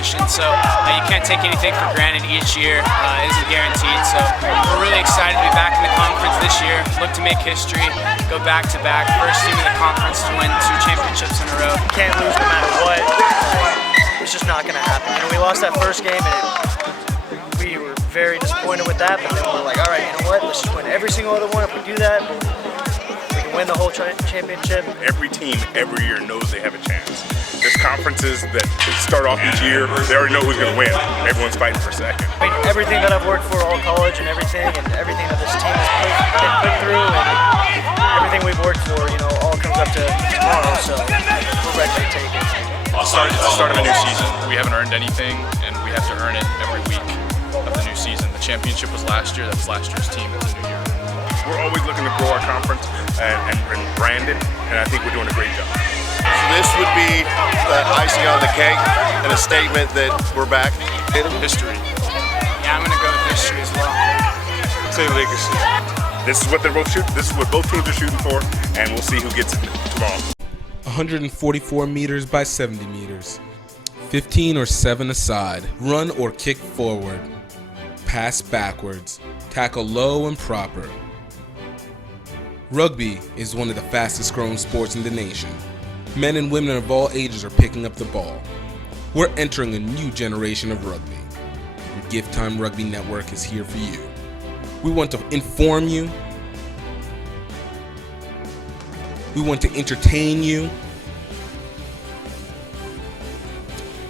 competition, so you can't take anything for granted each year. It isn't guaranteed, so we're really excited to be back in the conference this year. Look to make history, go back-to-back, first team in the conference to win 2 championships in a row. Can't lose no matter what. It's just not going to happen. You know, we lost that first game, and we were very disappointed with that, but then we're like, all right, you know what, let's just win every single other one. If we do that, we can win the whole championship. Every team every year knows they have a chance. There's conferences that start off each year, they already know who's going to win. Everyone's fighting for second. I mean, everything that I've worked for all college and everything that this team has been put through and everything we've worked for, you know, all comes up to tomorrow, so we're ready to take it. It's the start of a new season. We haven't earned anything, and we have to earn it every week of the new season. The championship was last year. That's last year's team. It's a new year. We're always looking to grow our conference and brand it, and I think we're doing a great job. So this would be the icing on the cake and a statement that we're back. History. Yeah, I'm going to go with history as well. Say legacy. This is what they're both shooting. This is what both teams are shooting for, and we'll see who gets it tomorrow. 144 meters by 70 meters. 15 or 7 aside. Run or kick forward. Pass backwards. Tackle low and proper. Rugby is one of the fastest growing sports in the nation. Men and women of all ages are picking up the ball. We're entering a new generation of rugby. And GiftTime Rugby Network is here for you. We want to inform you. We want to entertain you.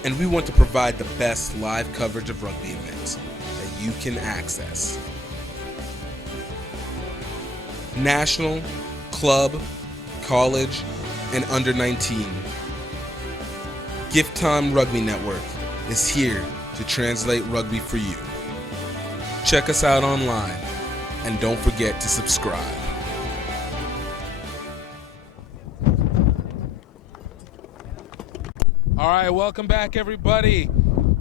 And we want to provide the best live coverage of rugby events that you can access. National, club, college, and under 19. GiftTime Rugby Network is here to translate rugby for you. Check us out online and don't forget to subscribe. All right, welcome back, everybody.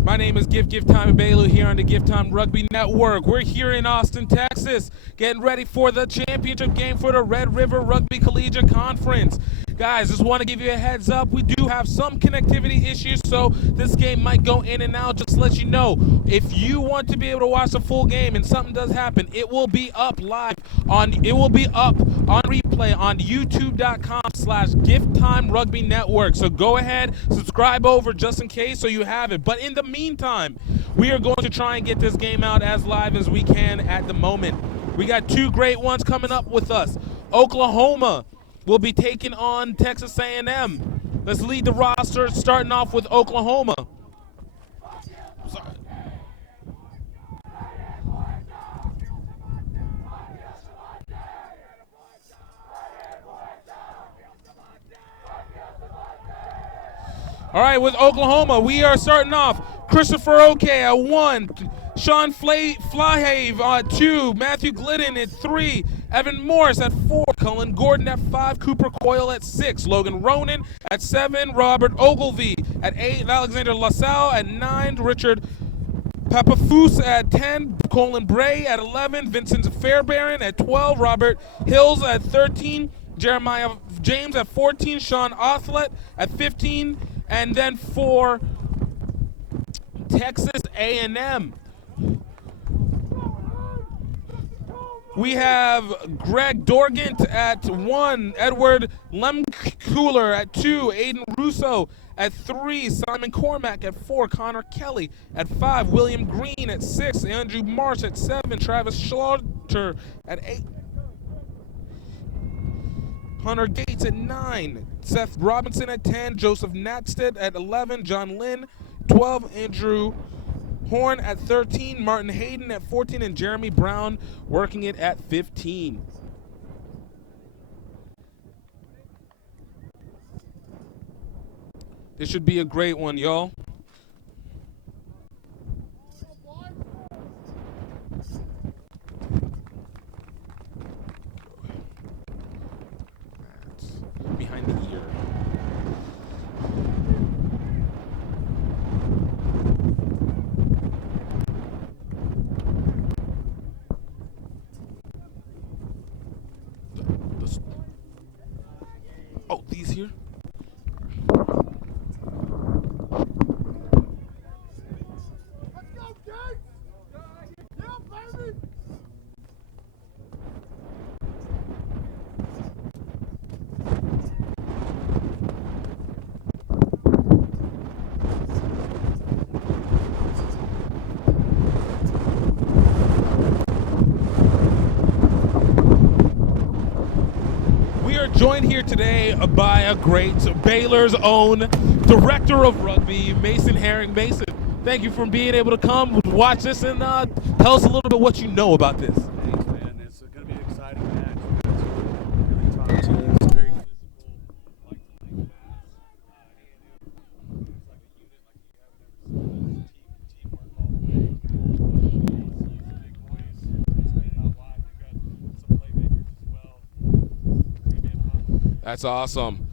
My name is GiftTime Bailu here on the GiftTime Rugby Network. We're here in Austin, Texas, getting ready for the championship game for the Red River Rugby Collegiate Conference. Guys, just want to give you a heads up. We do have some connectivity issues, so this game might go in and out. Just to let you know, if you want to be able to watch the full game and something does happen, it will be up live on. It will be up on replay on YouTube.com/GiftTime Rugby Network. So go ahead, subscribe over just in case so you have it. But in the meantime, we are going to try and get this game out as live as we can at the moment. We got 2 great ones coming up with us. Oklahoma will be taking on Texas A&M. Let's lead the roster, starting off with Oklahoma. Sorry. All right, with Oklahoma, we are starting off. Christopher Oke at 1, Sean Flahave at 2, Matthew Glidden at 3, Evan Morris at 4, Cullen Gordon at 5, Cooper Coyle at 6, Logan Ronan at 7, Robert Ogilvie at 8, Alexander LaSalle at 9, Richard Papafus at 10, Colin Bray at 11, Vincent Fairbairn at 12, Robert Hills at 13, Jeremiah James at 14, Sean Othlet at 15, and then for Texas A&M, we have Greg Dorgant at 1, Edward Lemcooler at 2, Aiden Russo at 3, Simon Cormack at 4, Connor Kelly at 5, William Green at 6, Andrew Marsh at 7, Travis Schlauter at 8, Hunter Gates at 9, Seth Robinson at 10, Joseph Natstead at 11, John Lynn 12, Andrew Horn at 13, Martin Hayden at 14, and Jeremy Brown working it at 15. This should be a great one, y'all. Behind the ear. Oh, these here? joined here today by a great Baylor's own director of rugby, Mason Herring. Mason, thank you for being able to come watch this and tell us a little bit what you know about this. Thanks, man. It's going to be an exciting match. We've got two really top teams, very physical, like to play fast. A&M looks like a unit, like you haven't ever seen. Teamwork all the way. It's playing out wide. They've got some playmakers as well. It's going to be a fun one. That's awesome.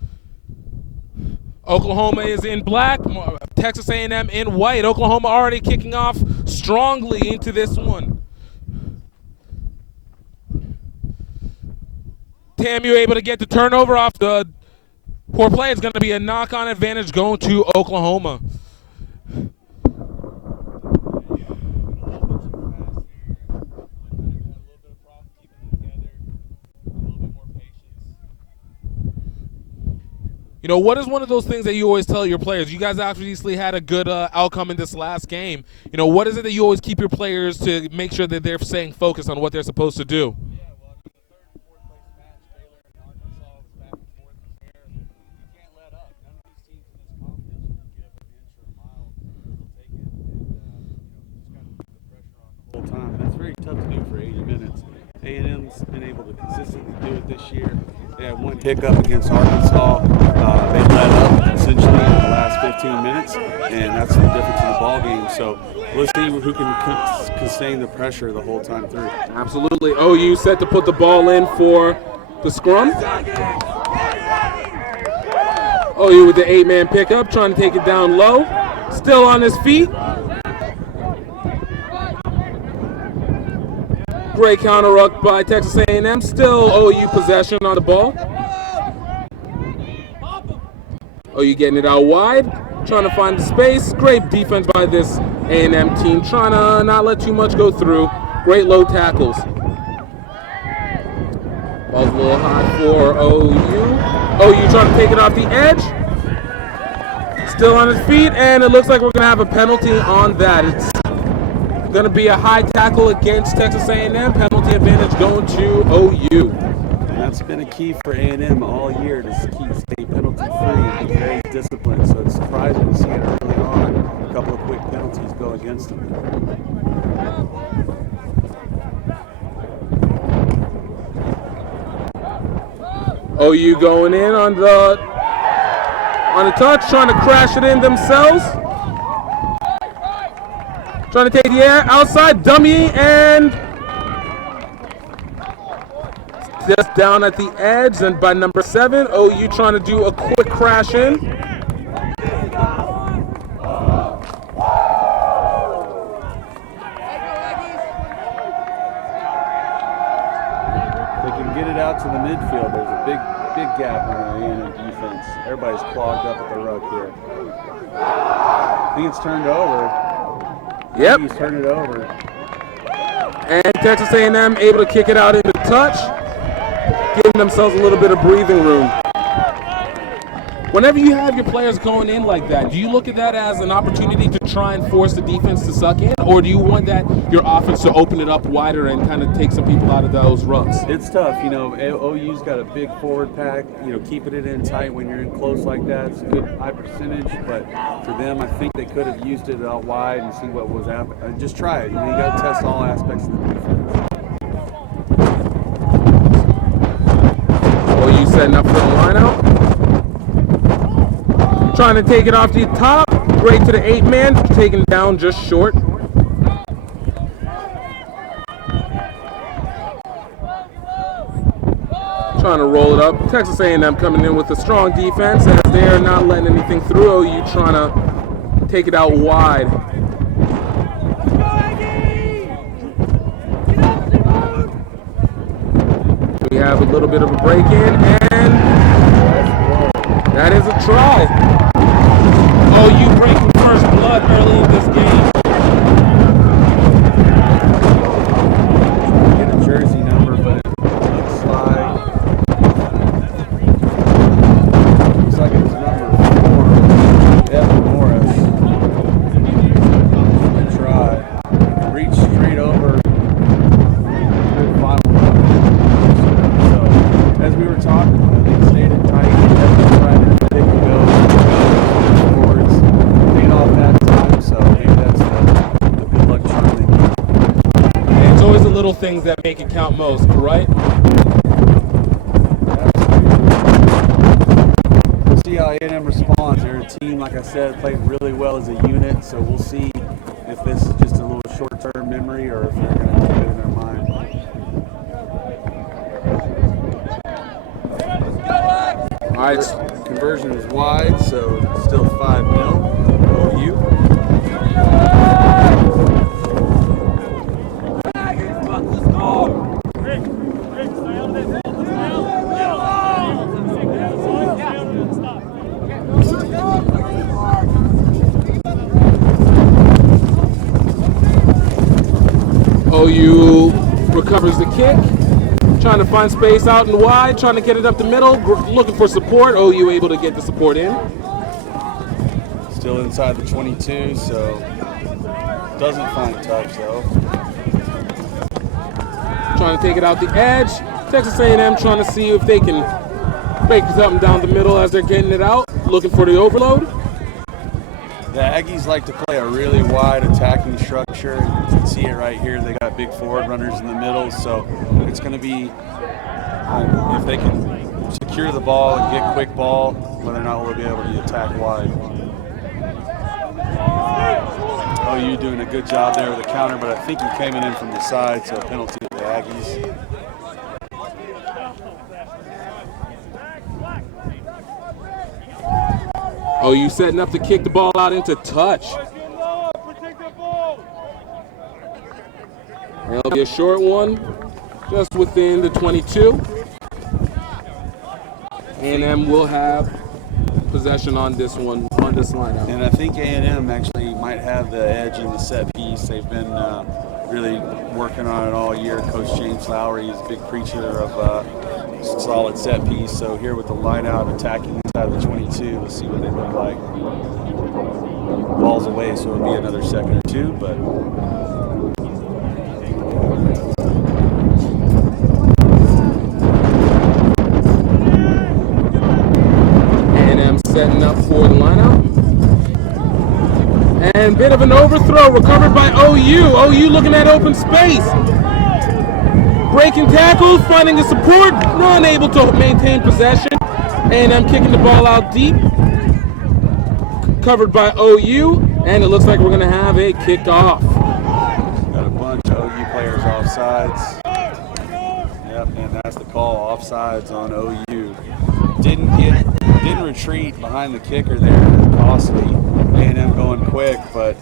Oklahoma is in black, Texas A&M in white. Oklahoma already kicking off strongly into this one. Tam, you able to get the turnover off the poor play? It's going to be a knock-on advantage going to Oklahoma. You know, what is one of those things that you always tell your players? You guys obviously had a good outcome in this last game. You know, what is it that you always keep your players to make sure that they're staying focused on what they're supposed to do? Yeah, well, I mean, the third and fourth place match, Baylor and Arkansas was back and forth from there. You can't let up. None of these teams in this conference will give an inch or a mile. They'll take it. And, just got to keep the pressure on the whole time. That's very tough to do for 80 minutes. A&M's been able to consistently do it this year. They had one hiccup against Arkansas. They let up essentially in the last 15 minutes, and that's the difference in the ball game. So let's see who can sustain the pressure the whole time through. Absolutely. OU set to put the ball in for the scrum. OU with the 8-man pickup, trying to take it down low. Still on his feet. Great counter ruck by Texas A&M. Still OU possession on the ball. OU getting it out wide, trying to find the space. Great defense by this A&M team, trying to not let too much go through. Great low tackles. Ball's a little high for OU. OU trying to take it off the edge. Still on his feet, and it looks like we're going to have a penalty on that. It's going to be a high tackle against Texas A&M. Penalty advantage going to OU. And that's been a key for A&M all year to stay penalty free and be very disciplined. So it's surprising to see it early on. A couple of quick penalties go against them. OU going in on the touch, trying to crash it in themselves. Trying to take the air outside, dummy, and just down at the edge. And by number 7, OU trying to do a quick crash in. They can get it out to the midfield. There's a big gap in the A&M defense. Everybody's clogged up at the ruck here. I think it's turned over. Yep. He's turned it over. And Texas A&M able to kick it out into touch, giving themselves a little bit of breathing room. Whenever you have your players going in like that, do you look at that as an opportunity to try and force the defense to suck in, or do you want your offense to open it up wider and kind of take some people out of those rucks? It's tough, you know. OU's got a big forward pack. You know, keeping it in tight when you're in close like that. It's a good high percentage, but for them, I think they could have used it out wide and see what was happening. Just try it. You know, you got to test all aspects of the defense. OU setting up for the line out. Trying to take it off the top. Great to the 8-man. Taken down just short. Trying to roll it up. Texas A&M coming in with a strong defense as they're not letting anything through. OU trying to take it out wide. We have a little bit of a break in, and that is a try. OU breaking first blood early in this game. Get a jersey number, but it looks like it was number 4, Evan Morris. Good try. Reach straight over. Good final. So, as we were talking, I think little things that make it count most, right? We'll see how A&M responds. They're a team, like I said, played really well as a unit, so we'll see if this is just a little short-term memory or if they're going to keep it in their mind. All right, conversion is wide, so still 5-0. OU. OU recovers the kick, trying to find space out and wide, trying to get it up the middle, looking for support. OU able to get the support in. Still inside the 22, so doesn't find touch though. Trying to take it out the edge. Texas A&M trying to see if they can break something down the middle as they're getting it out, looking for the overload. The Aggies like to play a really wide attacking structure. You can see it right here. They got big forward runners in the middle, so it's going to be if they can secure the ball and get quick ball, whether or not we'll be able to attack wide. OU doing a good job there with the counter, but I think he came in from the side, so a penalty to the Aggies. OU setting up to kick the ball out into touch. It'll be a short one, just within the 22. A&M will have possession on this one, on this lineup. And I think A&M actually might have the edge in the set piece. They've been really working on it all year. Coach James Lowry is a big preacher of solid set piece. So here with the line out attacking inside the 22, we'll see what they look like. Ball's away, so it'll be another second or two, but A&M setting up for the lineup. And bit of an overthrow recovered by OU. OU looking at open space. Breaking tackles, finding the support, unable to maintain possession. A&M kicking the ball out deep. Covered by OU, and it looks like we're going to have a kickoff. got a bunch of OU players offsides. Yep, and that's the call, offsides on OU. Didn't retreat behind the kicker there. Costly. A&M going quick, but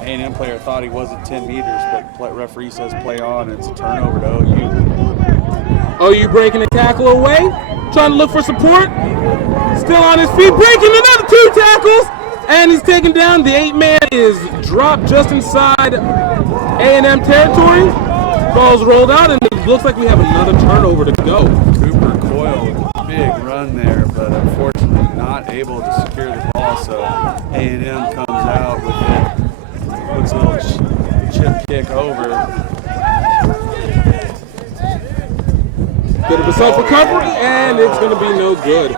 A&M player thought he was at 10 meters, but referee says play on. It's a turnover to OU. OU breaking the tackle away, trying to look for support. Still on his feet, breaking another 2 tackles, and he's taken down. The 8-man is dropped just inside A&M territory. Ball's rolled out, and it looks like we have another turnover to go. Cooper Coyle with a big run there, but unfortunately not able to secure the ball, so A&M comes out with it. Puts a little chip kick over. Bit of a self-recovery, and it's going to be no good.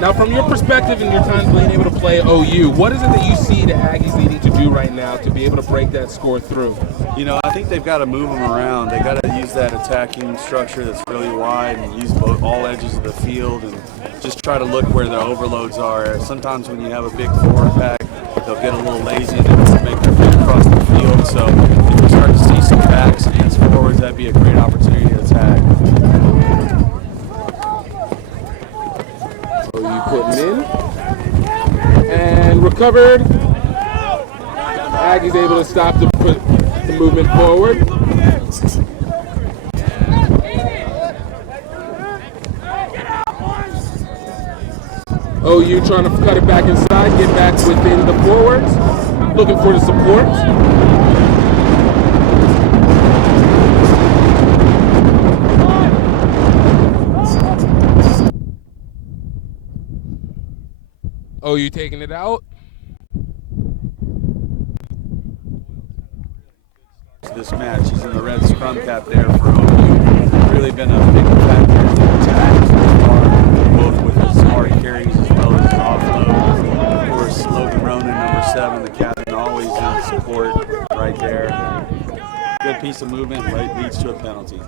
Now, from your perspective and your time being able to play OU, what is it that you see the Aggies needing to do right now to be able to break that score through? You know, I think they've got to move them around. They got to use that attacking structure that's really wide and use all edges of the field and just try to look where the overloads are. Sometimes when you have a big forward pack, they'll get a little lazy and then make their fit across the field. So if we start to see some backs against forwards, that'd be a great opportunity to attack. OU putting in and recovered. Aggies able to stop the movement forward. OU trying to cut it back inside, get back within the forwards, looking for the support. OU taking it out. This match, he's in the red scrum cap there for OU. Really been a big factor in the attack so far, both with his hard carries as well as offload. Of course, Logan Ronan, number 7, the captain, always in support right there. Good piece of movement, leads to a penalty.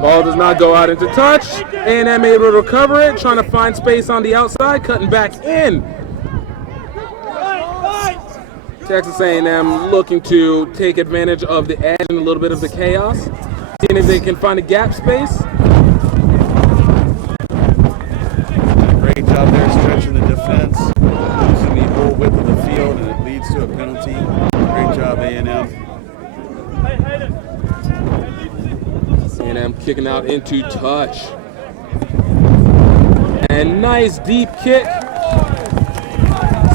Ball does not go out into touch. A&M able to recover it, trying to find space on the outside, cutting back in. Texas A&M looking to take advantage of the edge and a little bit of the chaos, seeing if they can find a gap space. Great job there stretching the defense, using the whole width of the field, and it leads to a penalty. Great job, A&M. A&M kicking out into touch. And nice deep kick.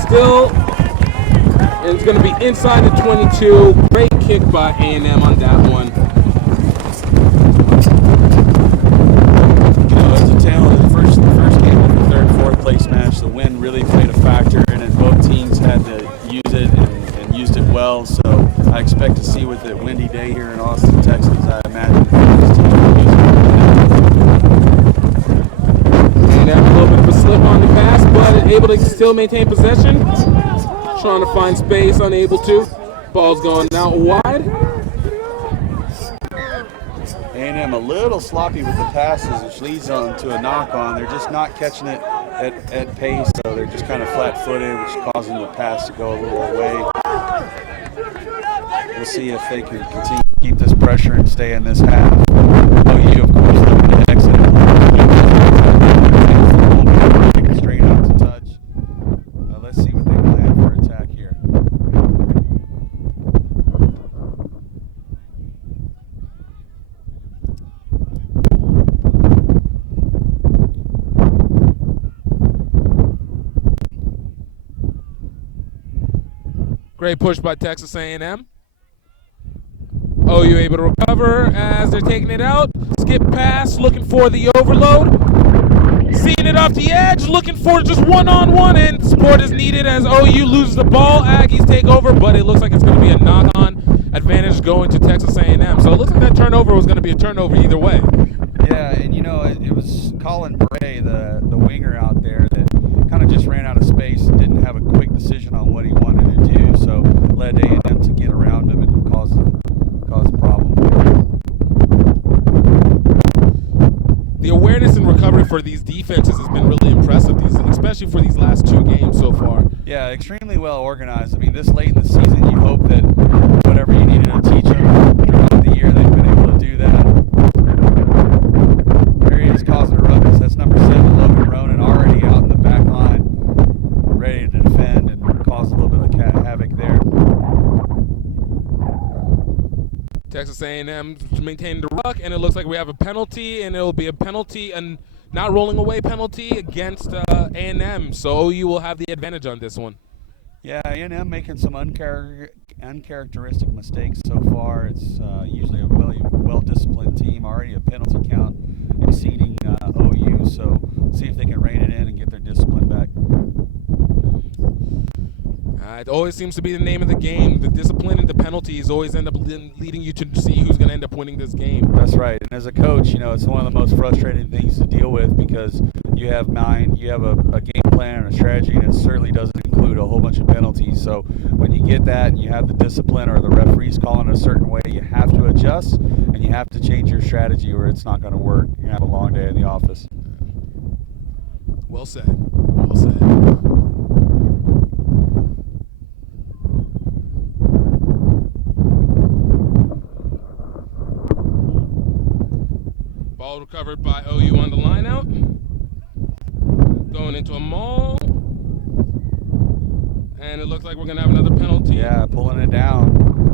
Still, and it's going to be inside the 22. Great kick by A&M on that one. You know, as a talent, the first game of the third, fourth place match, the wind really played a factor, and then both teams had to use it and used it well. So I expect to see with a windy day here in Austin, Texas, I imagine this team will use it. A&M a little bit of a slip on the pass, but able to still maintain possession. Trying to find space, unable to. Ball's going out wide. A&M a little sloppy with the passes, which leads on to a knock-on. They're just not catching it at pace, so they're just kind of flat-footed, which is causing the pass to go a little away. We'll see if they can continue to keep this pressure and stay in this half. OU, of course, looking to exit. Straight out to touch. Let's see what they plan for attack here. Great push by Texas A&M. OU able to recover as they're taking it out. Skip pass, looking for the overload. Seeing it off the edge, looking for just one-on-one, and support is needed as OU loses the ball. Aggies take over, but it looks like it's going to be a knock-on advantage going to Texas A&M. So it looks like that turnover was going to be a turnover either way. Yeah, and you know, it was Colin Bray, the winger out there, that kind of just ran out of space and didn't have a quick decision on what he wanted to do, so led A&M to get around him and cause a problem. The awareness and recovery for these defenses has been really impressive, especially for these last 2 games so far. Yeah, extremely well organized. I mean, this late in the season, you hope that whatever you needed to teach them throughout the year, they've been able to do that. There he is causing a ruckus. That's number 7, Logan Ronan, already out in the back line, ready to defend and cause a little bit of havoc there. Texas A&M maintaining the ruck, and it looks like we have a penalty, and it'll be a penalty, and not rolling away penalty against A&M. So OU will have the advantage on this one. Yeah, A&M making some uncharacteristic mistakes so far. It's usually a well-disciplined team, already a penalty count exceeding OU, so see if they can rein it in and get their discipline back. It always seems to be the name of the game. The discipline and the penalties always end up leading you to see who's going to end up winning this game. That's right. And as a coach, you know, it's one of the most frustrating things to deal with because you have a game plan and a strategy, and it certainly doesn't include a whole bunch of penalties. So when you get that and you have the discipline or the referees calling a certain way, you have to adjust and you have to change your strategy or it's not going to work. You're going to have a long day in the office. Well said. Well said. Ball recovered by OU on the line out. Going into a maul. And it looks like we're going to have another penalty. Yeah, pulling it down.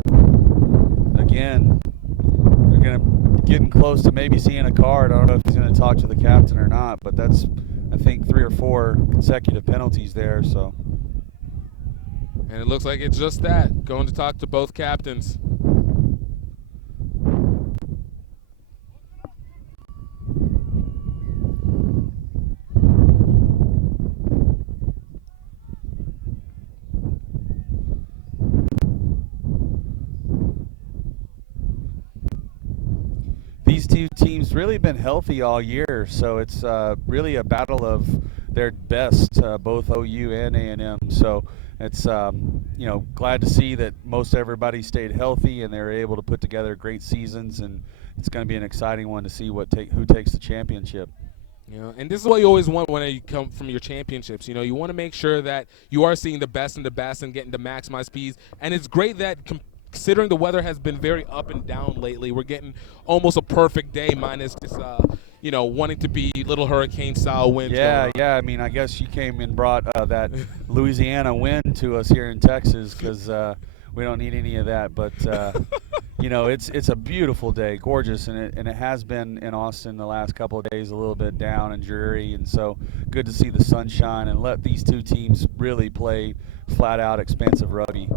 Again, they're going to getting close to maybe seeing a card. I don't know if he's going to talk to the captain or not, but that's, I think, 3 or 4 consecutive penalties there. So. And it looks like it's just that. Going to talk to both captains. These two teams really been healthy all year, so it's really a battle of their best, both OU and A&M. So it's glad to see that most everybody stayed healthy and they were able to put together great seasons, and it's going to be an exciting one to see who takes the championship. And this is what you always want when you come from your championships. You want to make sure that you are seeing the best and the best and getting to maximize speeds. And it's great that considering the weather has been very up and down lately, we're getting almost a perfect day minus just, wanting to be little hurricane-style winds. Yeah. I mean, I guess you came and brought that Louisiana wind to us here in Texas because we don't need any of that. But it's a beautiful day, gorgeous, and it has been in Austin the last couple of days a little bit down and dreary, and so good to see the sunshine and let these two teams really play flat-out expansive rugby.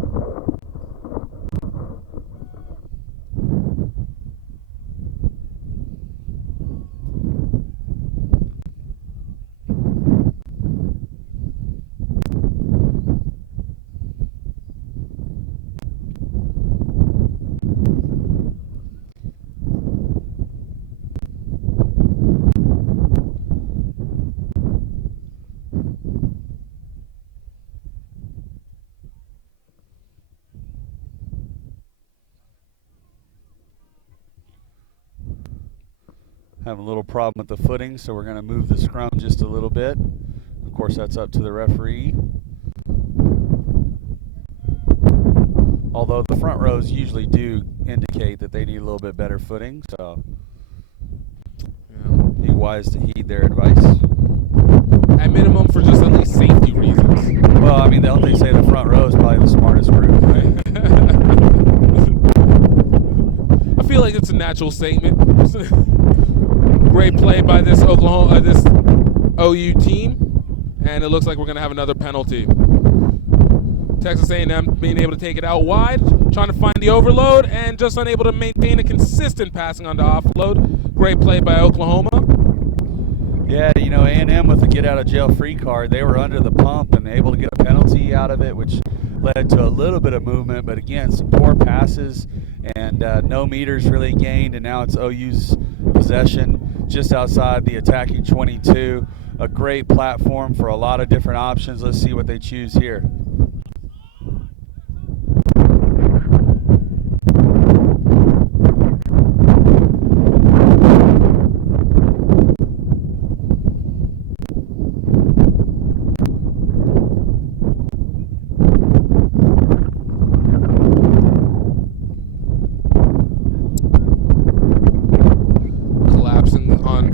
Have a little problem with the footing, so we're going to move the scrum just a little bit. Of course, that's up to the referee. Although the front rows usually do indicate that they need a little bit better footing, so be wise to heed their advice. At minimum, for just at least safety reasons. Well, I mean, they say the front row is probably the smartest group, right? I feel like it's a natural statement. Great play by this OU team, and it looks like we're going to have another penalty. Texas A&M being able to take it out wide, trying to find the overload, and just unable to maintain a consistent passing on the offload. Great play by Oklahoma. Yeah, A&M with the get-out-of-jail-free card, they were under the pump and able to get a penalty out of it, which led to a little bit of movement. But again, some poor passes and no meters really gained, and now it's OU's possession just outside the attacking 22. A great platform for a lot of different options. Let's see what they choose here.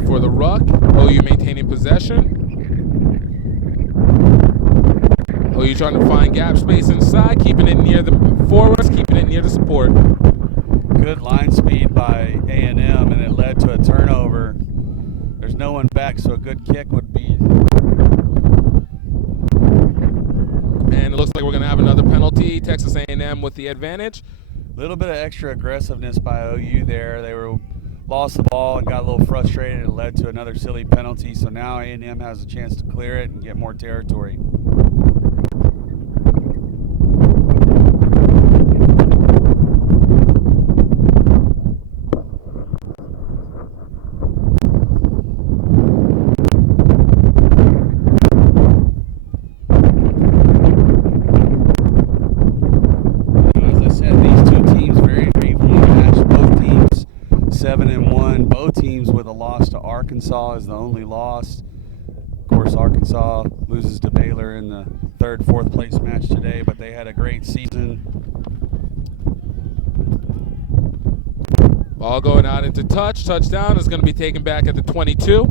For the ruck, OU maintaining possession. OU trying to find gap space inside, keeping it near the forwards, keeping it near the support. Good line speed by A&M, and it led to a turnover. There's no one back, so a good kick would be. And it looks like we're going to have another penalty. Texas A&M with the advantage. A little bit of extra aggressiveness by OU there. They lost the ball and got a little frustrated, and it led to another silly penalty. So now A&M has a chance to clear it and get more territory. As I said, these two teams very evenly matched. Both teams 7-1. Both teams with a loss to Arkansas is the only loss. Of course, Arkansas loses to Baylor in the fourth place match today, but they had a great season. Ball going out into touch. Touchdown is going to be taken back at the 22.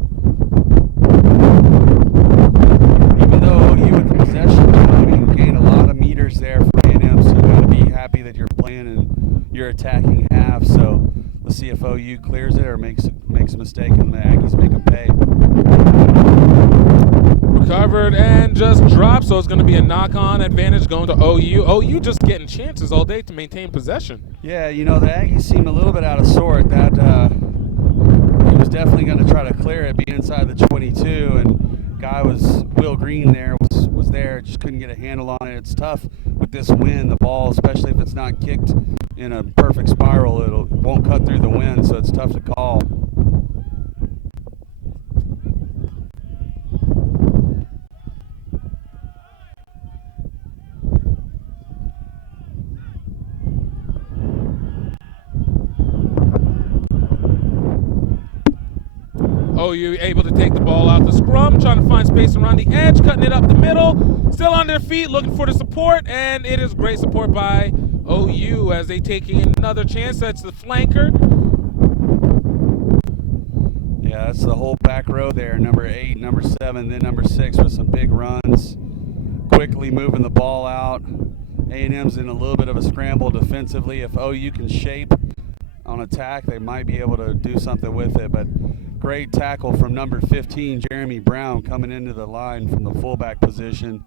Even though you with the possession, you gain a lot of meters there for A&M, so you got to be happy that you're playing in your attacking half. So let's see if OU clears it or makes a mistake and the Aggies make them pay. Recovered and just dropped, so it's going to be a knock-on advantage going to OU. OU just getting chances all day to maintain possession. Yeah, the Aggies seem a little bit out of sort. That he was definitely going to try to clear it, be inside the 22, and Will Green there was there, just couldn't get a handle on it. It's tough with this wind, the ball, especially if it's not kicked in a perfect spiral, it won't cut through the wind, so it's tough to call. OU able to take the ball out the scrum, trying to find space around the edge, cutting it up the middle, still on their feet, looking for the support, and it is great support by OU as they take another chance. That's the flanker. Yeah, that's the whole back row there, number 8, number 7, then number 6 with some big runs, quickly moving the ball out. A&M's in a little bit of a scramble defensively. If OU can shape on attack, they might be able to do something with it, but great tackle from number 15, Jeremy Brown, coming into the line from the fullback position.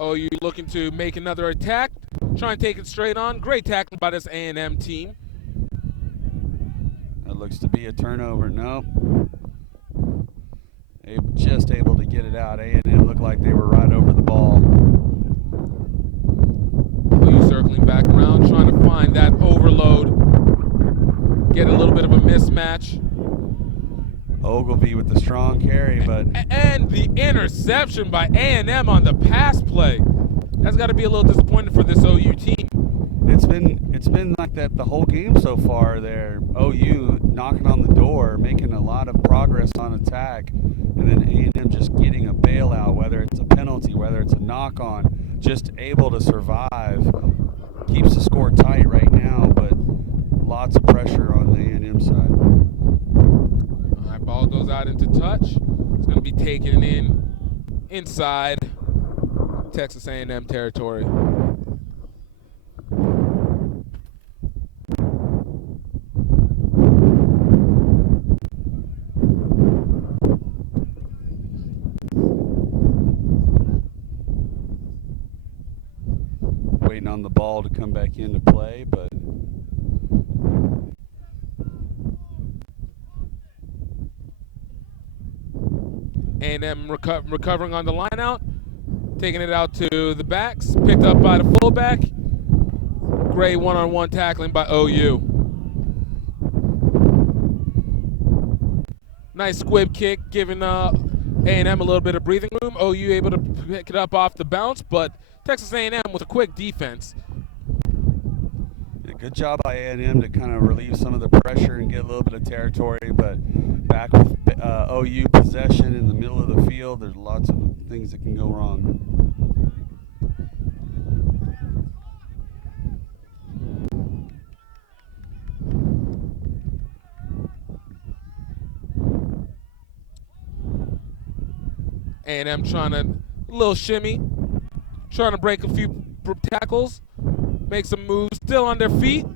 OU looking to make another attack, trying to take it straight on. Great tackling by this A&M team. That looks to be a turnover. Nope. They just able to get it out. A&M looked like they were right over the ball. OU circling back around, trying to find that overload. Get a little bit of a mismatch. Ogilvy with the strong carry, but and the interception by A&M on the pass play. That's got to be a little disappointing for this OU team. It's been like that the whole game so far there. OU knocking on the door, making a lot of progress on attack, and then A&M just getting a bailout, whether it's a penalty, whether it's a knock-on, just able to survive. Keeps the score tight right now, but lots of pressure on the A&M side. All right, ball goes out into touch. It's going to be taken inside Texas A&M territory. Waiting on the ball to come back into play, but A&M recovering on the line out, taking it out to the backs, picked up by the fullback. Great one-on-one tackling by OU. Nice squib kick, giving A&M a little bit of breathing room. OU able to pick it up off the bounce, but Texas A&M with a quick defense. Yeah, good job by A&M to kind of relieve some of the pressure and get a little bit of territory, but back with OU possession in the middle of the field, there's lots of things that can go wrong. A&M trying a little shimmy, trying to break a few tackles, make some moves, still on their feet.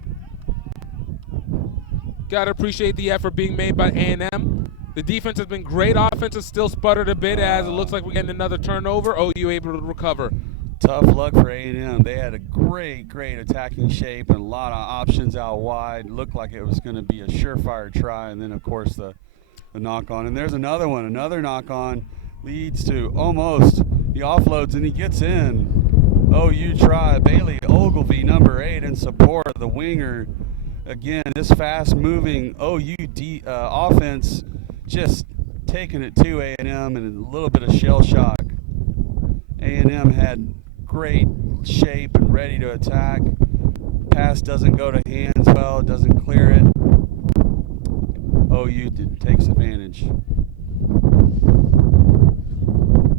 Gotta appreciate the effort being made by A&M. The defense has been great. Offense has still sputtered a bit as it looks like we're getting another turnover. OU able to recover. Tough luck for A&M. They had a great attacking shape and a lot of options out wide. Looked like it was going to be a surefire try, and then, of course, the knock-on. And there's another one. Another knock-on leads to almost. He offloads, and he gets in. OU try. Bailey Ogilvy, number 8, in support of the winger. Again, this fast-moving OU offense just taking it to A&M and a little bit of shell shock. A&M had great shape and ready to attack. Pass doesn't go to hands well, doesn't clear it. OU takes advantage.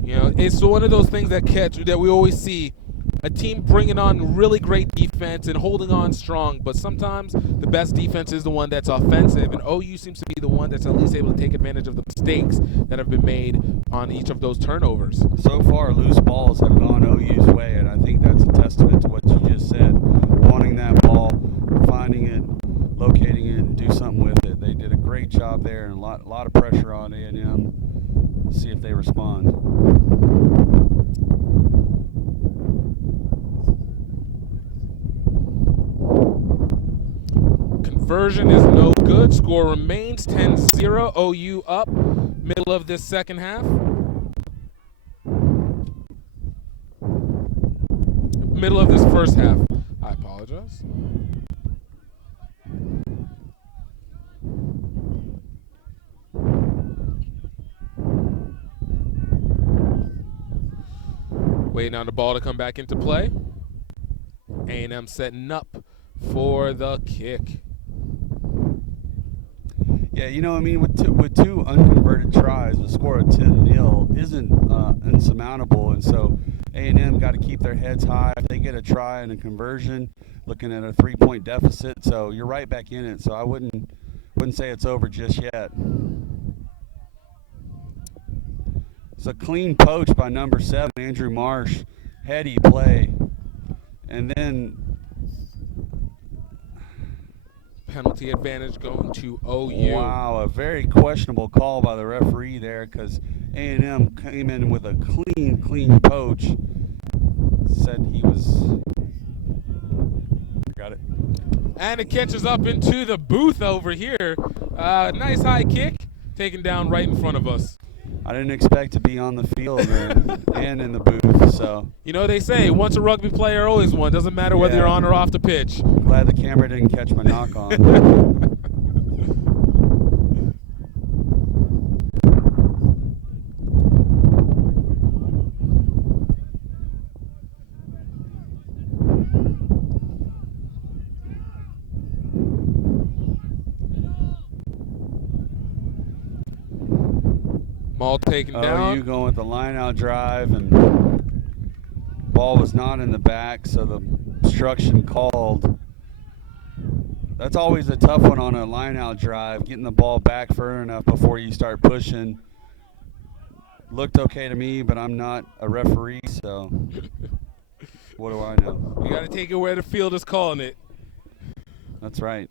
You know, it's one of those things that we always see. A team bringing on really great defense and holding on strong, but sometimes the best defense is the one that's offensive, and OU seems to be the one that's at least able to take advantage of the mistakes that have been made on each of those turnovers. So far, loose balls have gone OU's way, and I think that's a testament to what you just said. Wanting that ball, finding it, locating it, and do something with it. They did a great job there, and a lot of pressure on A&M. See if they respond. Conversion is no good. Score remains 10-0. OU up. Middle of this second half. Middle of this first half. I apologize. Waiting on the ball to come back into play. A&M setting up for the kick. Yeah, you know, I mean, with two unconverted tries, a score of 10-0 isn't insurmountable, and so A&M got to keep their heads high. If they get a try and a conversion, looking at a 3-point deficit, so you're right back in it. So I wouldn't say it's over just yet. It's a clean poach by number 7, Andrew Marsh, heady play, and then Penalty advantage going to OU. wow, a very questionable call by the referee there because A&M came in with a clean poach. Said he was. Got it. And it catches up into the booth over here. Nice high kick, taken down right in front of us. I didn't expect to be on the field and in the booth, so. You know, they say once a rugby player, always one. Doesn't matter whether you're on or off the pitch. Glad the camera didn't catch my knock on. Ball taken down. OU going with the line-out drive, and ball was not in the back, so the obstruction called. That's always a tough one on a line-out drive, getting the ball back far enough before you start pushing. Looked okay to me, but I'm not a referee, so what do I know? You got to take it where the field is calling it. That's right.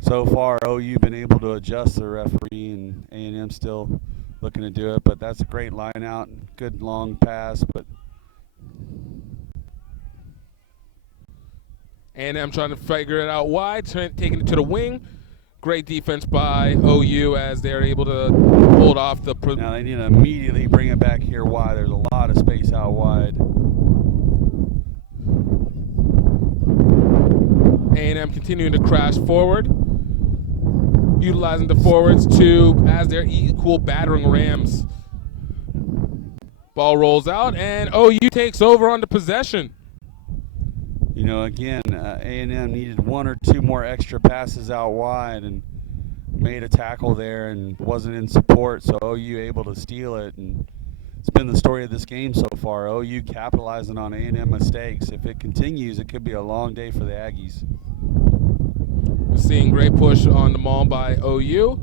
So far, OU been able to adjust the referee, and A&M still looking to do it. But that's a great line out, good long pass. But A&M trying to figure it out wide, taking it to the wing. Great defense by OU as they're able to hold off the. Now they need to immediately bring it back here wide. There's a lot of space out wide. A&M continuing to crash forward, utilizing the forwards as their equal battering rams. Ball rolls out, and OU takes over on the possession. You know, again, A&M needed one or two more extra passes out wide and made a tackle there and wasn't in support, so OU able to steal it. And it's been the story of this game so far. OU capitalizing on A&M mistakes. If it continues, it could be a long day for the Aggies. We're seeing great push on the maul by OU.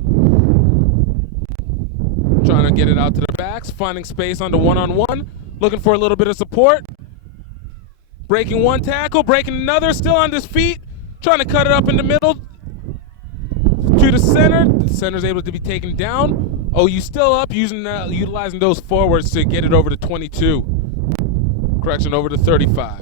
Trying to get it out to the backs, finding space on the one-on-one, looking for a little bit of support. Breaking one tackle, breaking another, still on his feet, trying to cut it up in the middle to the center. The center's able to be taken down. OU still up, utilizing those forwards to get it over to 22. Correction, over to 35.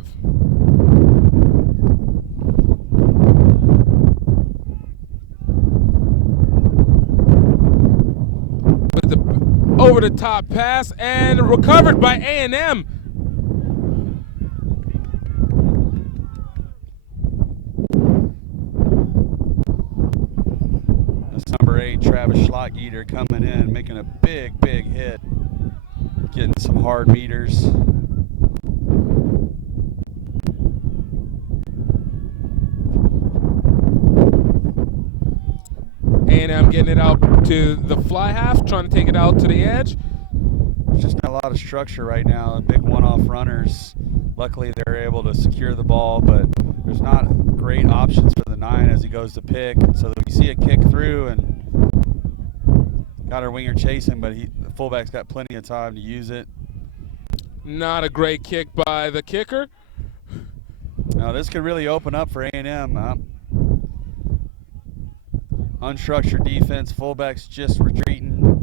With the over-the-top pass and recovered by A&M. Number 8, Travis Schlottgeter coming in, making a big hit, getting some hard meters. A&M getting it out to the fly half, trying to take it out to the edge. There's just not a lot of structure right now. Big one-off runners. Luckily, they're able to secure the ball, but there's not great options for the 9 as he goes to pick. So we see a kick through and got our winger chasing, but the fullback's got plenty of time to use it. Not a great kick by the kicker. Now this could really open up for A&M. Unstructured defense, fullback's just retreating.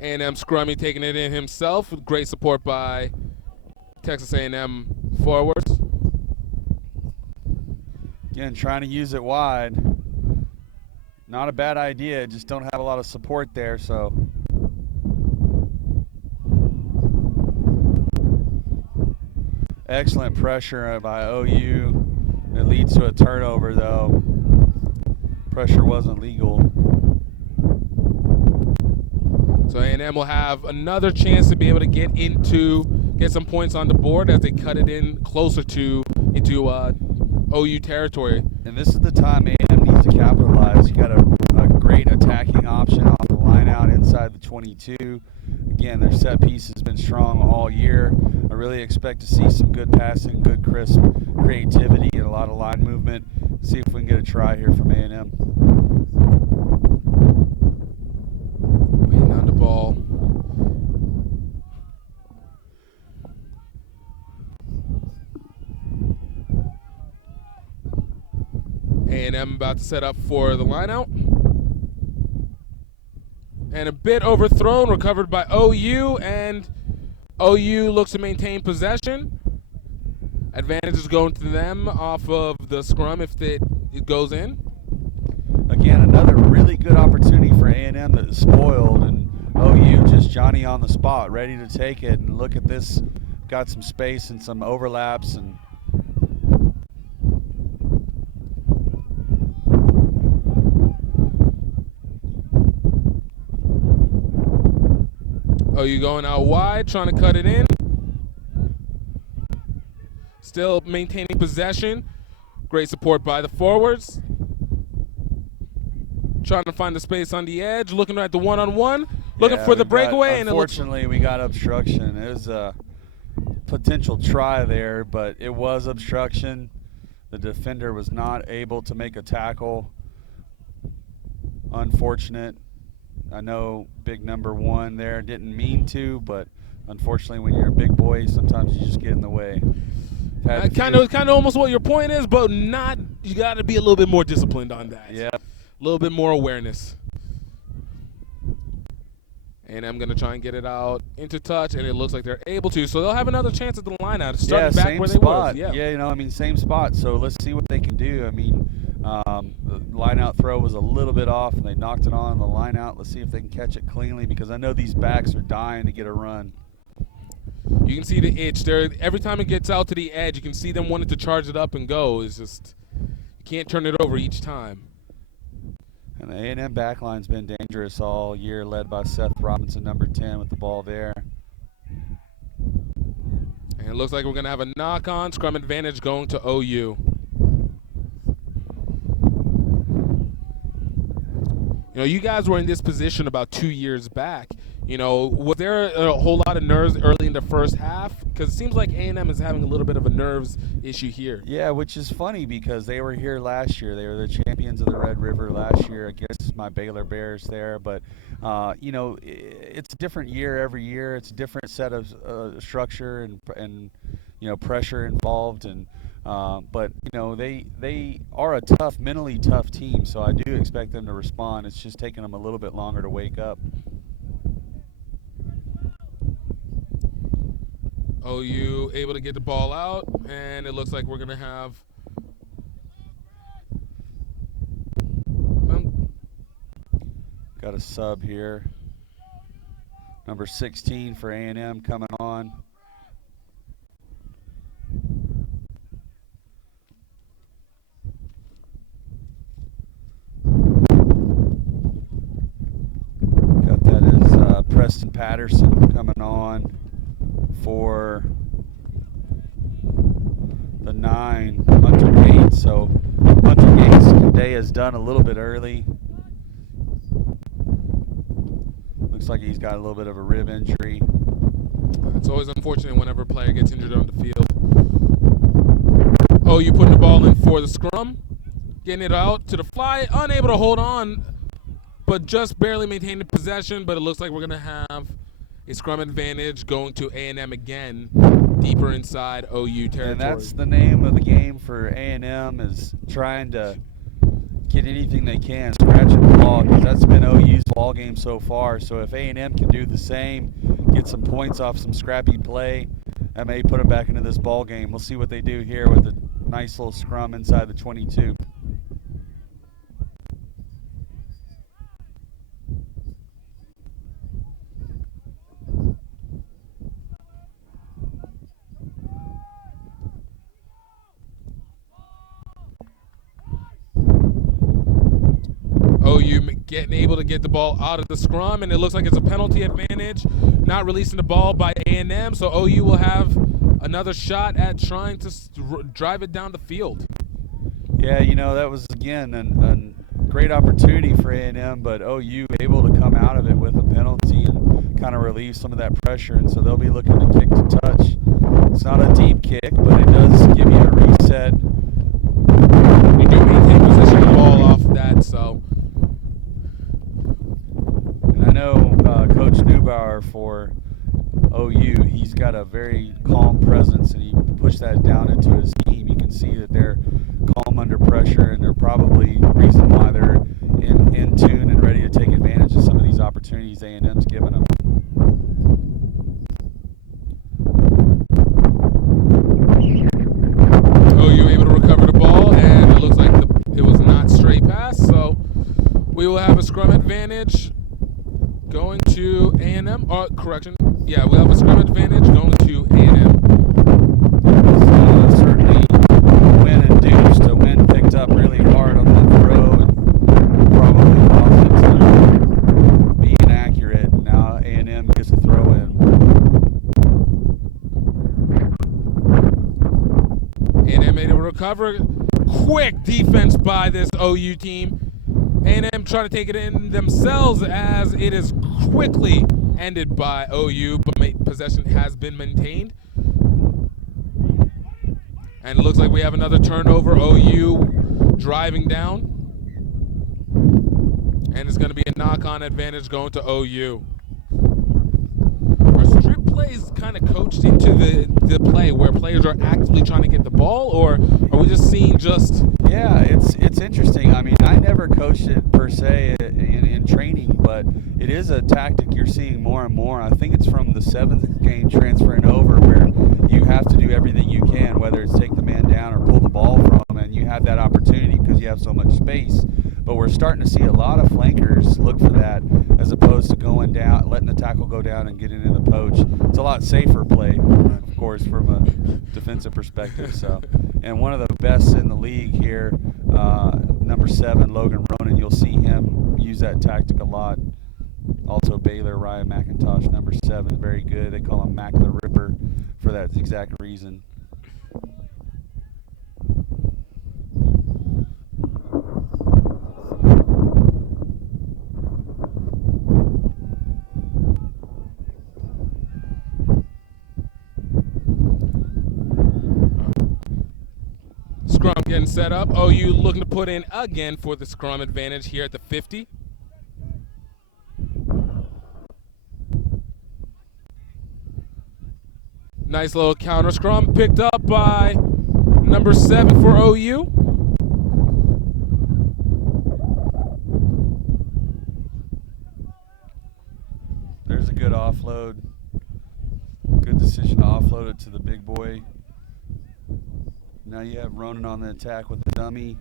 A&M scrummy taking it in himself with great support by Texas A&M forwards. Again, trying to use it wide. Not a bad idea, just don't have a lot of support there, so. Excellent pressure by OU. It leads to a turnover, though. Pressure wasn't legal. So A&M will have another chance to be able to get get some points on the board as they cut it in closer into OU territory. And this is the time A&M needs to capitalize. You got a great attacking option off the line out inside the 22. Again, their set piece has been strong all year. I really expect to see some good passing, good crisp creativity, and a lot of line movement. See if we can get a try here from A&M. Waiting on the ball. A&M about to set up for the line out. And a bit overthrown, recovered by OU, and OU looks to maintain possession. Advantage is going to them off of the scrum if it goes in. Again, another really good opportunity for A&M that is spoiled, and OU just Johnny on the spot, ready to take it. And look at this, got some space and some overlaps, and OU going out wide, trying to cut it in. Still maintaining possession. Great support by the forwards. Trying to find the space on the edge, looking at the one-on-one, looking for the breakaway. Unfortunately, we got obstruction. It was a potential try there, but it was obstruction. The defender was not able to make a tackle. Unfortunate. I know big number one there didn't mean to, but unfortunately when you're a big boy, sometimes you just get in the way. Kind of almost what your point is, but not. You got to be a little bit more disciplined on that. Yeah. A little bit more awareness. And I'm going to try and get it out into touch, and it looks like they're able to. So they'll have another chance at the line out. Starting back where they was. Yeah, same spot. So let's see what they can do. The line out throw was a little bit off, and they knocked it on the line out. Let's see if they can catch it cleanly, because I know these backs are dying to get a run. You can see the itch there. Every time it gets out to the edge, you can see them wanting to charge it up and go. It's just, you can't turn it over each time. And the A&M backline's been dangerous all year, led by Seth Robinson, number 10, with the ball there. And it looks like we're going to have a knock-on, scrum advantage going to OU. You guys were in this position about 2 years back. Was there a whole lot of nerves early in the first half? Because it seems like A&M is having a little bit of a nerves issue here. Yeah, which is funny because they were here last year. They were the champions of the Red River last year against my Baylor Bears there. But, it's a different year every year. It's a different set of structure and pressure involved. But they are a tough, mentally tough team. So I do expect them to respond. It's just taking them a little bit longer to wake up. OU able to get the ball out, and it looks like we're going to have got a sub here. Number 16 for A&M coming on. Got that as Preston Patterson coming on for the 9, Hunter Gates. So Hunter Gates today has done a little bit early. Looks like he's got a little bit of a rib injury. It's always unfortunate whenever a player gets injured on the field. OU putting the ball in for the scrum, getting it out to the fly, unable to hold on, but just barely maintaining possession. But it looks like we're going to have a scrum advantage going to A&M again, deeper inside OU territory. And that's the name of the game for A&M, is trying to get anything they can, scratch and claw, because that's been OU's ball game so far. So if A&M can do the same, get some points off some scrappy play, that may put them back into this ball game. We'll see what they do here with a nice little scrum inside the 22. OU able to get the ball out of the scrum, and it looks like it's a penalty advantage, not releasing the ball by A&M, so OU will have another shot at trying to drive it down the field. Yeah, that was, again, a great opportunity for A&M, but OU able to come out of it with a penalty and kind of relieve some of that pressure, and so they'll be looking to kick to touch. It's not a deep kick, but it does give you a reset. You do maintain position of the ball off that, so. And I know Coach Neubauer for OU, he's got a very calm presence, and he pushed that down into his team. You can see that they're calm under pressure, and they're probably the reason why they're in tune and ready to take advantage of some of these opportunities A&M's given them. OU able to recover the ball, and it looks like it was not straight pass, so we will have a scrum advantage going to A&M. Correction. Yeah, we'll have a scrum advantage going to A&M. Certainly win induced. A win picked up really hard on the throw and probably caused it to be inaccurate. Now A&M gets a throw in. A&M able to recover. Quick defense by this OU team. A&M trying to take it in themselves as it is quickly ended by OU, but possession has been maintained. And it looks like we have another turnover. OU driving down. And it's going to be a knock-on advantage going to OU. Are strip plays kind of coached into the play where players are actively trying to get the ball, or are we just seeing just... Yeah, it's interesting. I mean, I never coached it per se in training, but it is a tactic you're seeing more and more. I think it's from the 7th game transferring over where you have to do everything you can, whether it's take the man down or pull the ball from him, and you have that opportunity because you have so much space. But we're starting to see a lot of flankers look for that as opposed to going down, letting the tackle go down and getting in the poach. It's a lot safer play, of course, from a defensive perspective. So, and one of the best in the league here, number 7, Logan Ronan, you'll see him use that tactic a lot. Also Baylor, Ryan McIntosh, number 7, very good. They call him Mac the Ripper for that exact reason. Scrum getting set up. OU looking to put in again for the scrum advantage here at the 50. Nice little counter scrum picked up by number 7 for OU. There's a good offload. Good decision to offload it to the big boy. Now you have Ronan on the attack with the dummy.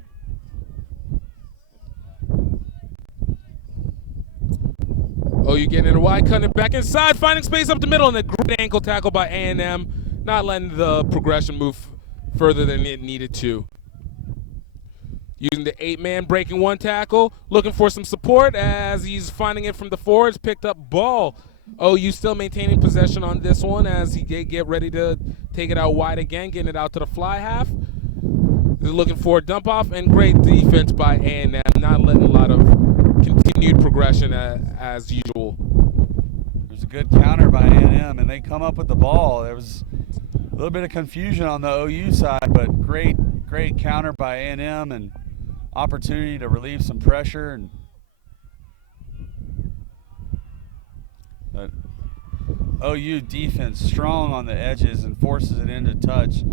OU getting in a wide, cutting it back inside, finding space up the middle, and a great ankle tackle by A&M, not letting the progression move further than it needed to. Using the 8-man, breaking one tackle, looking for some support as he's finding it from the forwards, picked up ball. OU still maintaining possession on this one as he get ready to take it out wide again, getting it out to the fly half. They're looking for a dump off, and great defense by A&M, not letting a lot of continued progression as usual. There's a good counter by A&M, and they come up with the ball. There was a little bit of confusion on the OU side, but great counter by A&M and opportunity to relieve some pressure. And but OU defense strong on the edges and forces it into touch.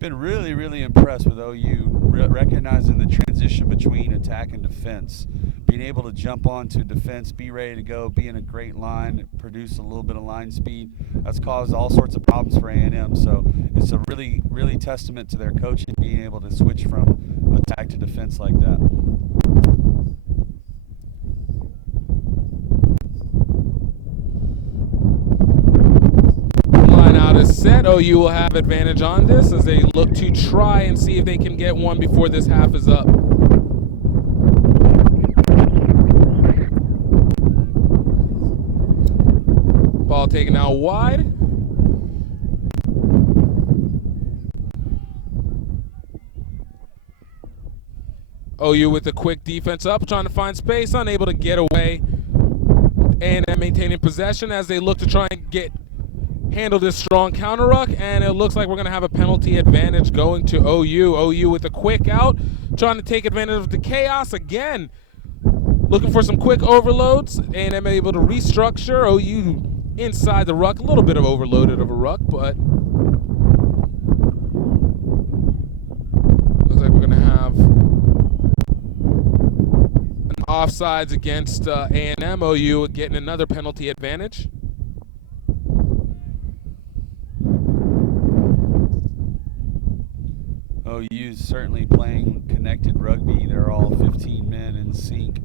Been really, really impressed with OU, recognizing the transition between attack and defense. Being able to jump onto defense, be ready to go, be in a great line, produce a little bit of line speed. That's caused all sorts of problems for A&M. So it's a really, really testament to their coaching, being able to switch from attack to defense like that. Is set. OU will have advantage on this as they look to try and see if they can get one before this half is up. ball taken out wide. OU with a quick defense up, trying to find space, unable to get away. A&M maintaining possession as they look to try and handle this strong counter ruck, and it looks like we're going to have a penalty advantage going to OU. OU with a quick out, trying to take advantage of the chaos again. Looking for some quick overloads. A&M able to restructure. OU inside the ruck, a little bit of overloaded of a ruck, but looks like we're going to have an offsides against A&M. OU getting another penalty advantage. OU's certainly playing connected rugby. They're all 15 men in sync.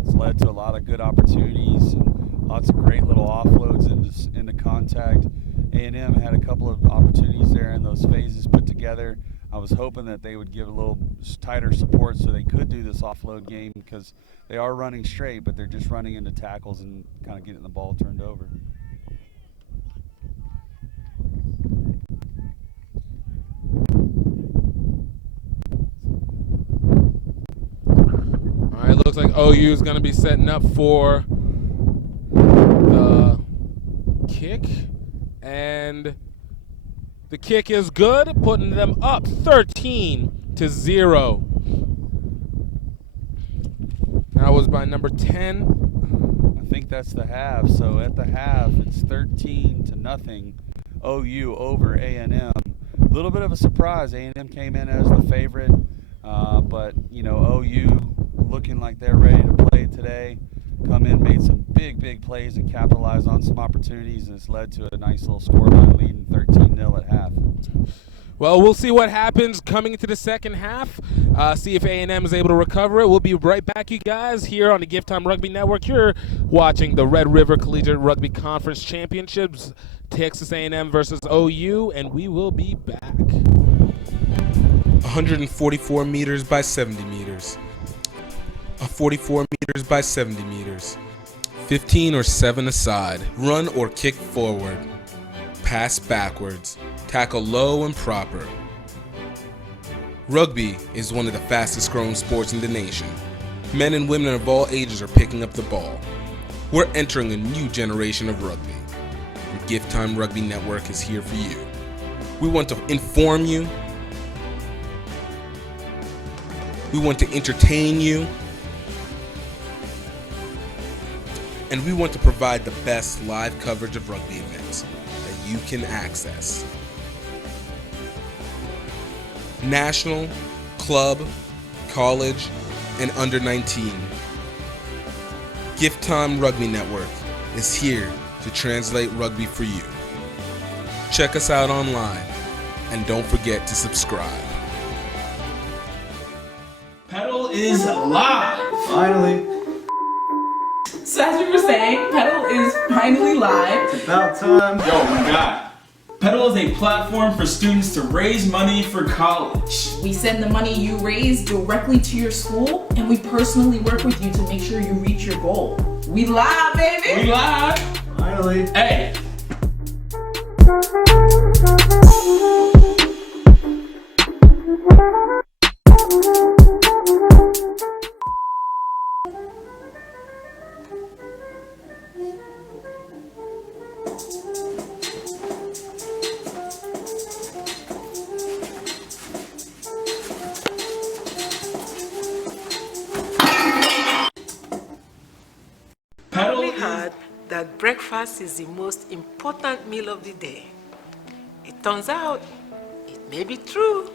It's led to a lot of good opportunities and lots of great little offloads into contact. A&M had a couple of opportunities there in those phases put together. I was hoping that they would give a little tighter support so they could do this offload game, because they are running straight, but they're just running into tackles and kind of getting the ball turned over. All right, looks like OU is going to be setting up for the kick, and the kick is good, putting them up 13-0. That was by number 10. I think that's the half. So at the half, it's 13-0. OU over A&M. A little bit of a surprise. A&M came in as the favorite, but you know, OU looking like they're ready to play today. Come in, made some big plays and capitalized on some opportunities, and it's led to a nice little scoreline leading 13-0 at half. Well, we'll see what happens coming into the second half. See if A&M is able to recover it. We'll be right back, you guys, here on the GiftTime Rugby Network. You're watching the Red River Collegiate Rugby Conference Championships, Texas A&M versus OU, and we will be back. 144 meters by 70 meters. 44 meters by 70 meters. 15 or 7 aside. Run or kick forward. Pass backwards. Tackle low and proper. Rugby is one of the fastest growing sports in the nation. Men and women of all ages are picking up the ball. We're entering a new generation of rugby. And GiftTime Rugby Network is here for you. We want to inform you. We want to entertain you. And we want to provide the best live coverage of rugby events that you can access. National, club, college, and under 19. GiftTime Rugby Network is here to translate rugby for you. Check us out online, and don't forget to subscribe. Pedal is live! Finally. So as we were saying, Pedal is finally live. It's about time. Yo, my God. Pedal is a platform for students to raise money for college. We send the money you raise directly to your school, and we personally work with you to make sure you reach your goal. We live, baby! We live! Finally. Hey! We heard that breakfast is the most important meal of the day. It turns out it may be true.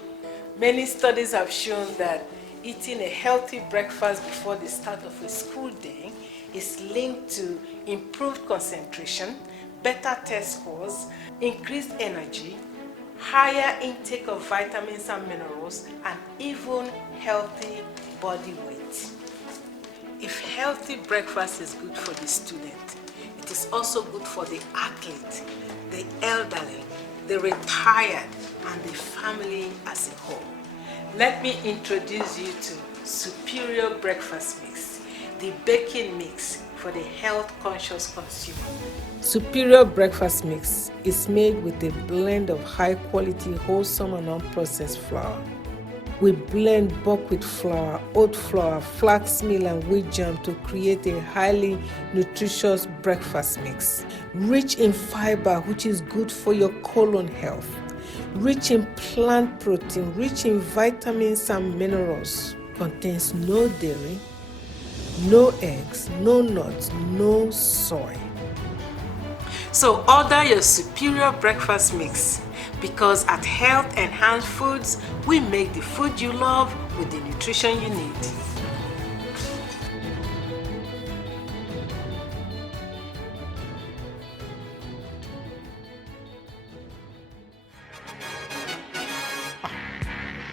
Many studies have shown that eating a healthy breakfast before the start of a school day is linked to improved concentration, better test scores, increased energy, higher intake of vitamins and minerals, and even healthy body weight. If healthy breakfast is good for the student, it is also good for the athlete, the elderly, the retired, and the family as a whole. Let me introduce you to Superior Breakfast Mix, the baking mix for the health-conscious consumer. Superior Breakfast Mix is made with a blend of high-quality, wholesome and unprocessed flour. We blend buckwheat flour, oat flour, flax meal and wheat germ to create a highly nutritious breakfast mix. Rich in fiber, which is good for your colon health. Rich in plant protein, rich in vitamins and minerals. Contains no dairy, no eggs, no nuts, no soy. So order your superior breakfast mix, because at Health Enhanced Foods, we make the food you love with the nutrition you need.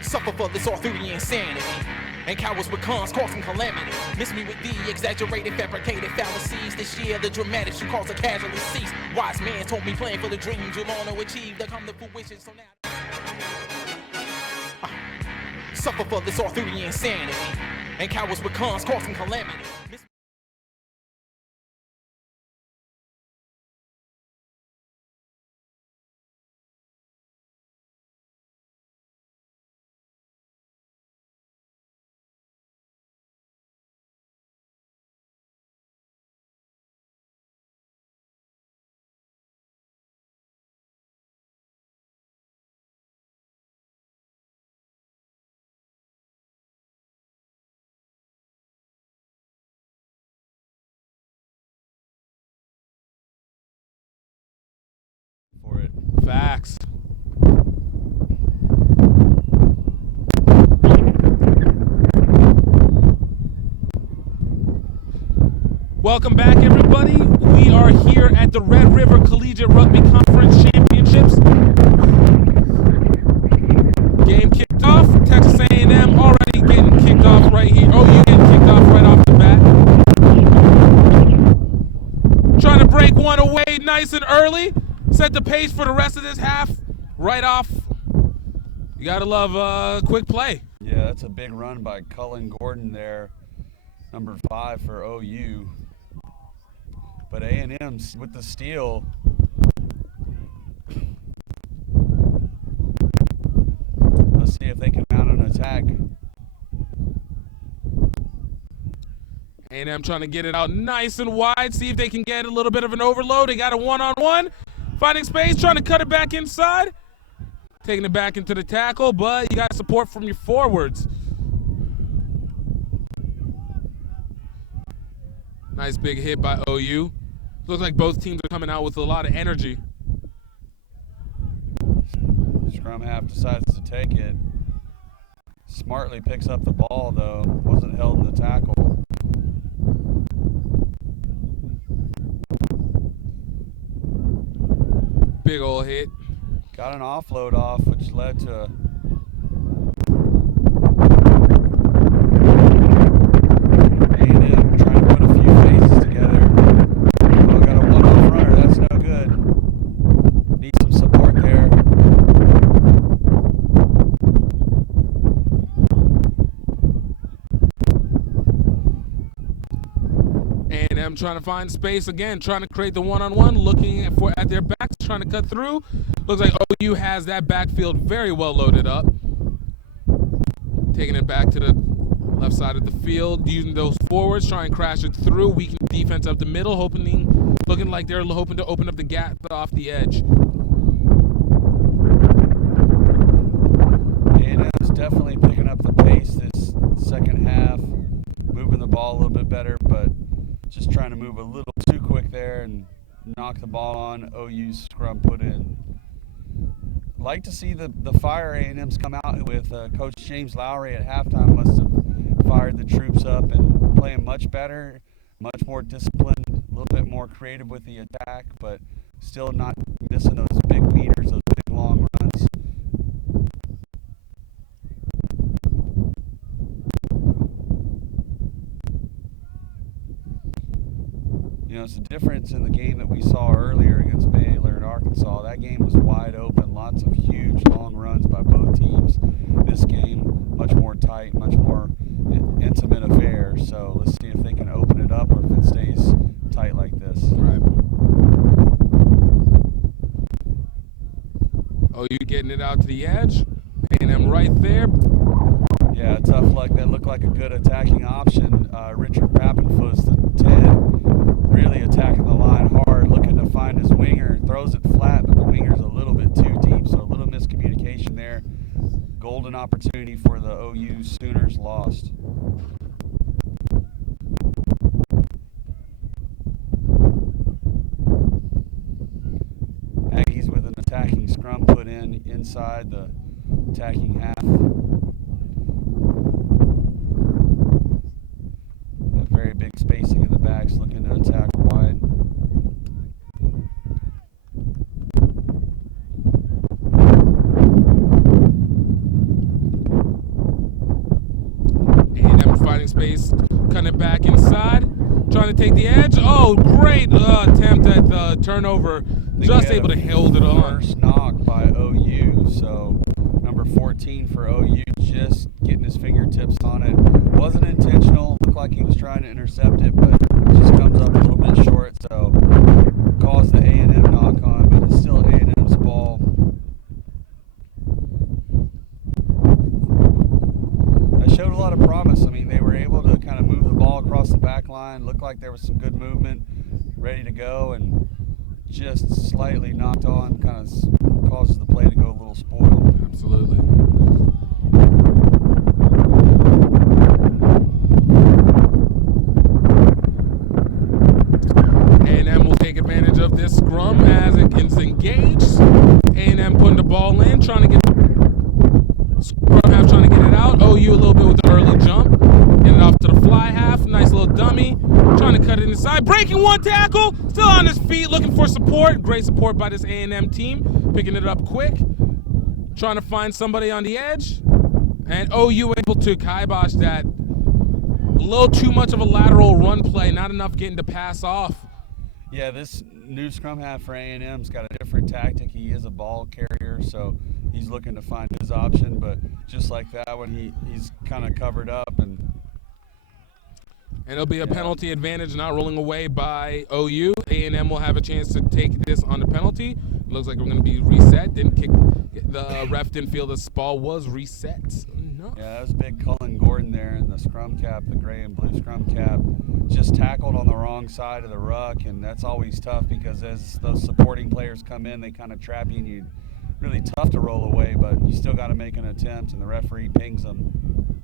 Suffer for this Arthurian insanity, and cowards with cons causing calamity. Miss me with the exaggerated, fabricated fallacies. This year the dramatics you cause a casualty cease. Wise man told me plan for the dreams you'll want to achieve, they come to fruition. So now suffer for this Arthurian insanity, and cowards with cons causing calamity. For it. Facts. Welcome back, everybody. We are here at the Red River Collegiate Rugby Conference Championships. Game kicked off. Texas A&M already getting kicked off right here. Oh, you getting kicked off right off the bat. Trying to break one away nice and early. Set the pace for the rest of this half right off. You gotta love quick play. Yeah, that's a big run by Cullen Gordon there, number 5 for OU. But A&M's with the steal. Let's see if they can mount an attack. A&M trying to get it out nice and wide. See if they can get a little bit of an overload. They got a one-on-one. Finding space, trying to cut it back inside. Taking it back into the tackle, but you got support from your forwards. Nice big hit by OU. Looks like both teams are coming out with a lot of energy. Scrum half decides to take it. Smartly picks up the ball, though. Wasn't held in the tackle. Big old hit. Got an offload off, which led to A&M trying to put a few phases together. Oh, got a one-off runner. That's no good. Need some support there. A&M trying to find space again, trying to create the one-on-one, looking at their backs, trying to cut through. Looks like OU has that backfield very well loaded up. Taking it back to the left side of the field, using those forwards, trying to crash it through, weaken defense up the middle, looking like they're hoping to open up the gap off the edge. A&M's definitely picking up the pace this second half, moving the ball a little bit better, but just trying to move a little too quick there and knock the ball on OU's scrum put in. Like to see the fire A&M's come out with. Coach James Lowry at halftime must have fired the troops up and playing much better, much more disciplined, a little bit more creative with the attack, but still not missing those big meters, those big long runs. You know, it's a difference in the game that we saw earlier against Baylor and Arkansas. That game was wide open, lots of huge long runs by both teams. This game, much more tight, much more intimate affair. So let's see if they can open it up or if it stays OU getting it out to the edge. A&M right there. Yeah, tough luck. That looked like a good attacking option. Richard Pappenfuss, the 10, really attacking the line hard, looking to find his winger. Throws it flat, but the winger's a little bit too deep, so a little miscommunication there. Golden opportunity for the OU Sooners lost. Aggies with an attacking scrum put in inside the attacking half. A very big spacing in the backs, looking to attack wide. A&M finding space, cutting it back inside, trying to take the edge. Oh, great attempt at the turnover. Just able to hold it on. First knock by OU, so number 14 for OU just getting his fingertips on it. Wasn't intentional, looked like he was trying to intercept it, but it just comes up a little bit short, so caused the A&M knock on, but it's still A&M's ball. That showed a lot of promise. I mean, they were able to kind of move the ball across the back line, looked like there was some good movement, ready to go, and just slightly knocked on, kind of causes the play to go a little spoiled. Absolutely. A&M will take advantage of this scrum as it gets engaged. A&M putting the ball in, trying to get scrum half, trying to get it out. OU a little bit with the early jump. Getting it off to the fly half. Nice little dummy. Trying to cut it inside. Breaking one tackle. Still on his feet, looking for support. Great support by this A&M team. Picking it up quick. Trying to find somebody on the edge. And OU able to kibosh that. A little too much of a lateral run play. Not enough getting to pass off. Yeah, this new scrum half for A&M's got a different tactic. He is a ball carrier, so he's looking to find his option. But just like that one, he's kind of covered up. And it'll be a penalty advantage, not rolling away by OU. A&M will have a chance to take this on the penalty. Looks like we're going to be reset. Didn't kick. The ref didn't feel the ball was reset. No. Yeah, that was big Cullen Gordon there in the scrum cap, the gray and blue scrum cap. Just tackled on the wrong side of the ruck, and that's always tough because as those supporting players come in, they kind of trap you, and you're really tough to roll away, but you still got to make an attempt, and the referee pings them.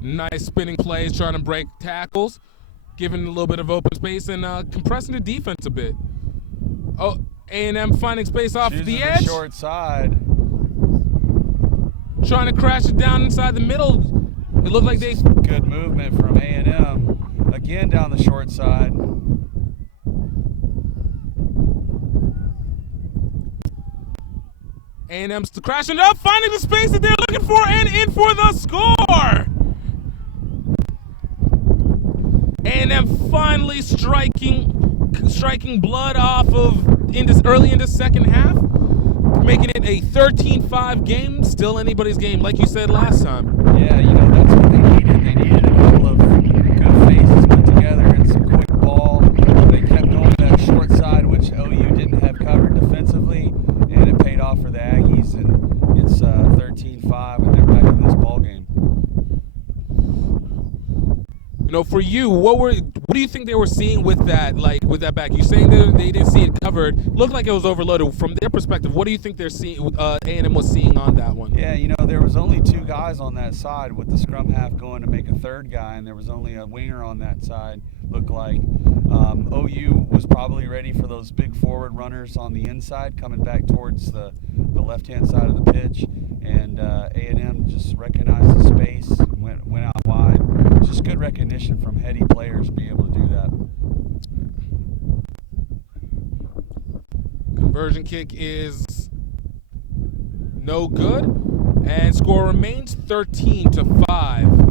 Nice spinning plays, trying to break tackles, giving a little bit of open space and compressing the defense a bit. Oh, A&M finding space off the edge. Short side. Trying to crash it down inside the middle. It looked like they... Good movement from A&M. Again down the short side. A&M's crashing up, finding the space that they're looking for, and in for the score! A&M finally striking blood off of early in the second half, making it a 13-5 game. Still anybody's game, like you said last time. Yeah, you know, that's what they needed. They needed a couple of good phases put together and some quick ball. They kept going to that short side, which OU didn't have covered defensively, and it paid off for the Aggies, and it's 13-5, and they're back in this ball game. You know, for you, what do you think they were seeing with that, back? You're saying that they didn't see it covered. Looked like it was overloaded. From their perspective, what do you think they're seeing? A&M was seeing on that one. Yeah, you know, there was only two guys on that side with the scrum half going to make a third guy, and there was only a winger on that side. Looked like OU was probably ready for those big forward runners on the inside, coming back towards the left-hand side of the pitch, and A&M just recognized the space and went out wide. Just good recognition from heady players to be able to do that. Conversion kick is no good, and score remains 13-5.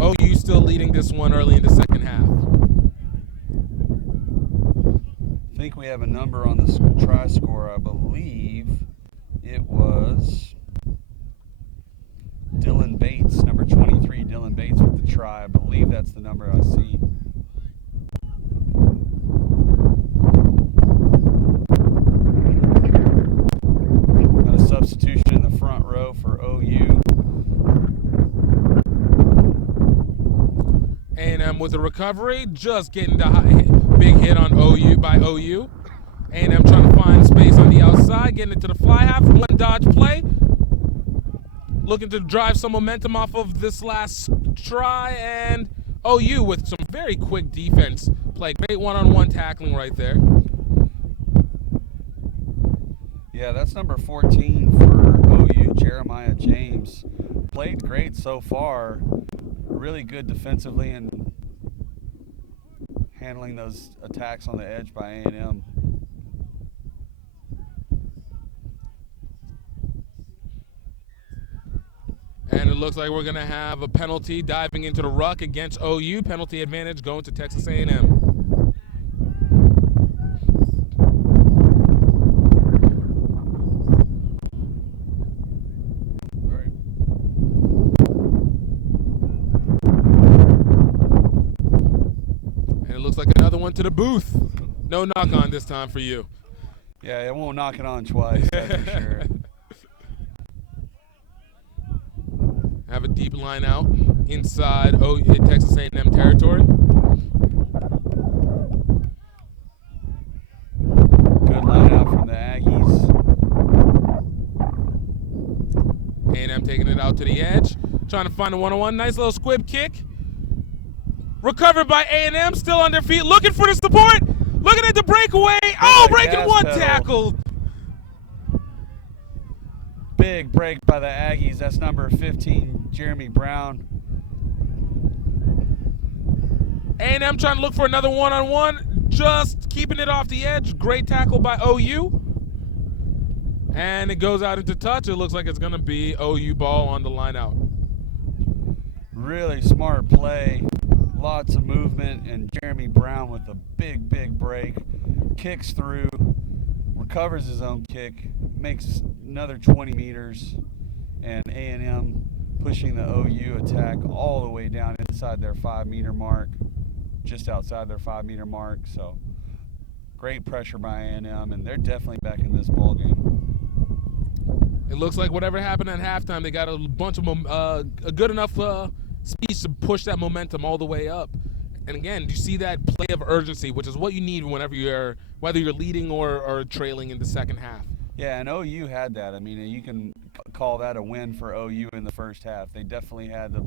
OU still leading this one early in the second half. I think we have a number on the try score. I believe it was Dylan Bates, number 23, Dylan Bates with the try. I believe that's the number I see. with a recovery, just getting the big hit on OU by OU. A&M trying to find space on the outside, getting it to the fly half. One dodge play. Looking to drive some momentum off of this last try, and OU with some very quick defense play. Great one-on-one tackling right there. Yeah, that's number 14 for OU, Jeremiah James. Played great so far. Really good defensively and handling those attacks on the edge by A&M. And it looks like we're going to have a penalty diving into the ruck against OU. Penalty advantage going to Texas A&M. And it looks like another one to the booth. No knock on this time for you. Yeah, it won't knock it on twice, that's for sure. Have a deep line out inside Texas A&M territory. Good line out from the Aggies. A&M taking it out to the edge, trying to find a one-on-one. Nice little squib kick. Recovered by A&M, still on their feet, looking for the support. Looking at the breakaway. Oh, breaking one tackle. Big break by the Aggies. That's number 15, Jeremy Brown. A&M trying to look for another one-on-one, just keeping it off the edge. Great tackle by OU. And it goes out into touch. It looks like it's going to be OU ball on the line out. Really smart play. Lots of movement, and Jeremy Brown with a big, big break. Kicks through, recovers his own kick, makes another 20 meters, and A&M pushing the OU attack all the way down inside their 5-meter mark, just outside their 5-meter mark. So great pressure by A&M, and they're definitely back in this ball game. It looks like whatever happened at halftime, they got a bunch of a good enough speed to push that momentum all the way up. And again, you see that play of urgency, which is what you need whenever whether you're leading or trailing in the second half. Yeah, and OU had that. I mean, you can call that a win for OU in the first half. They definitely had the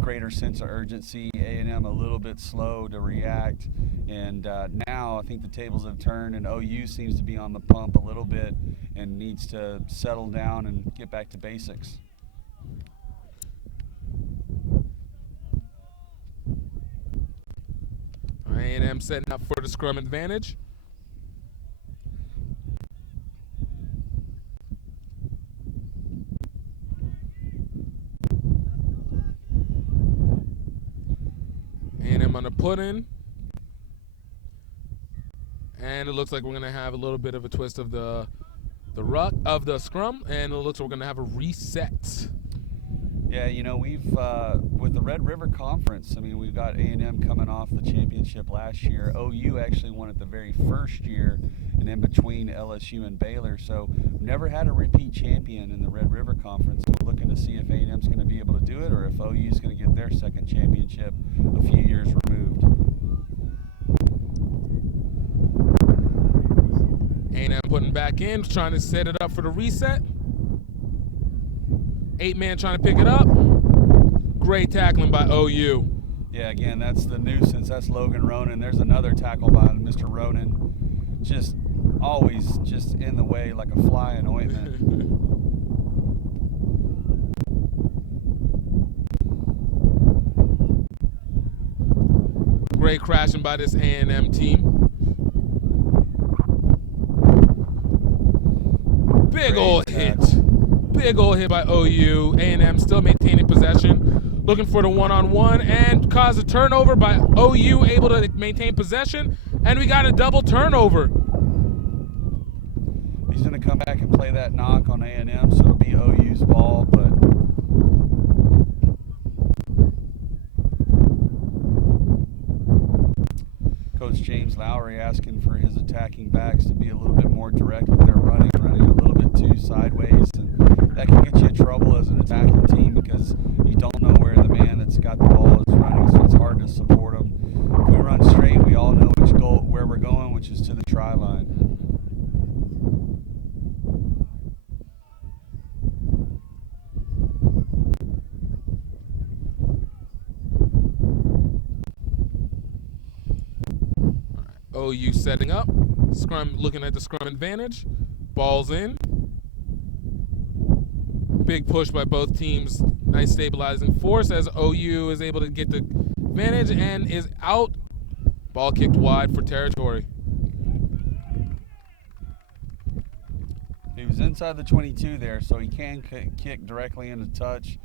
greater sense of urgency. A&M a little bit slow to react. And now I think the tables have turned, and OU seems to be on the pump a little bit and needs to settle down and get back to basics. A&M setting up for the scrum advantage. A&M on the put-in. And it looks like we're going to have a little bit of a twist of the scrum, and it looks like we're going to have a reset. Yeah, you know, we've with the Red River Conference, I mean, we've got A&M coming off the championship last year. OU actually won it the very first year, and in between LSU and Baylor. So we've never had a repeat champion in the Red River Conference. We're looking to see if A&M's going to be able to do it, or if OU is going to get their second championship a few years removed. A&M putting back in, trying to set it up for the reset. 8-man trying to pick it up. Great tackling by OU. Yeah, again, that's the nuisance. That's Logan Ronan. There's another tackle by Mr. Ronan. Just always just in the way like a fly in ointment. Great crashing by this A&M team. Big old hit. Big old hit by OU. A&M still maintaining possession. Looking for the one-on-one and cause a turnover by OU, able to maintain possession. And we got a double turnover. He's going to come back and play that knock on A&M, so it'll be OU's ball, but Coach James Lowry asking for his attacking backs to be a little bit more direct with their running a little bit too sideways, and that can get you in trouble as an attacking team because you don't know where the man that's got the ball is running, so it's hard to support them. if we run straight, we all know where we're going, which is to the try line. OU setting up. Scrum, looking at the scrum advantage. Ball's in. Big push by both teams. Nice stabilizing force as OU is able to get the advantage and is out. Ball kicked wide for territory. He was inside the 22 there, so he can kick directly into touch.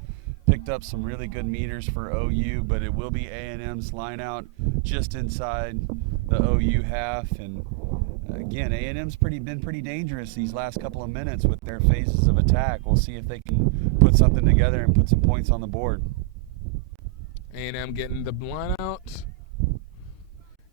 Picked up some really good meters for OU, but it will be A&M's line out just inside the OU half. And again, A&M's been pretty dangerous these last couple of minutes with their phases of attack. We'll see if they can put something together and put some points on the board. A&M getting the line out.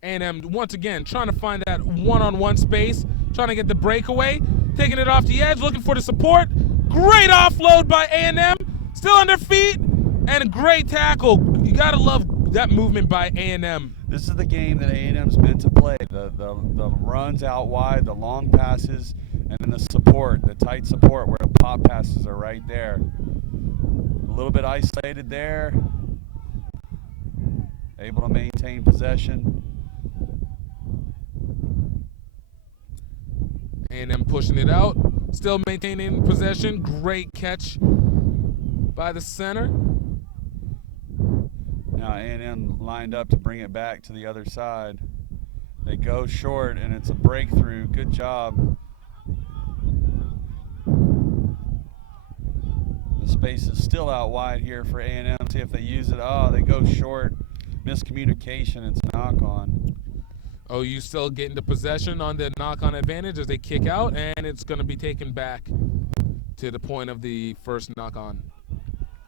A&M once again trying to find that one-on-one space, trying to get the breakaway, taking it off the edge, looking for the support. Great offload by A&M, still on their feet, and a great tackle. You gotta love that movement by A&M. This is the game that A&M's meant to play. The runs out wide, the long passes, and then the support, the tight support where the pop passes are right there. A little bit isolated there. Able to maintain possession. A&M pushing it out, still maintaining possession. Great catch by the center. Now A&M lined up to bring it back to the other side. They go short, and it's a breakthrough. Good job. The space is still out wide here for A&M. See if they use it. Oh, they go short. Miscommunication. It's a knock-on. OU still getting the possession on the knock-on advantage as they kick out, and it's going to be taken back to the point of the first knock-on.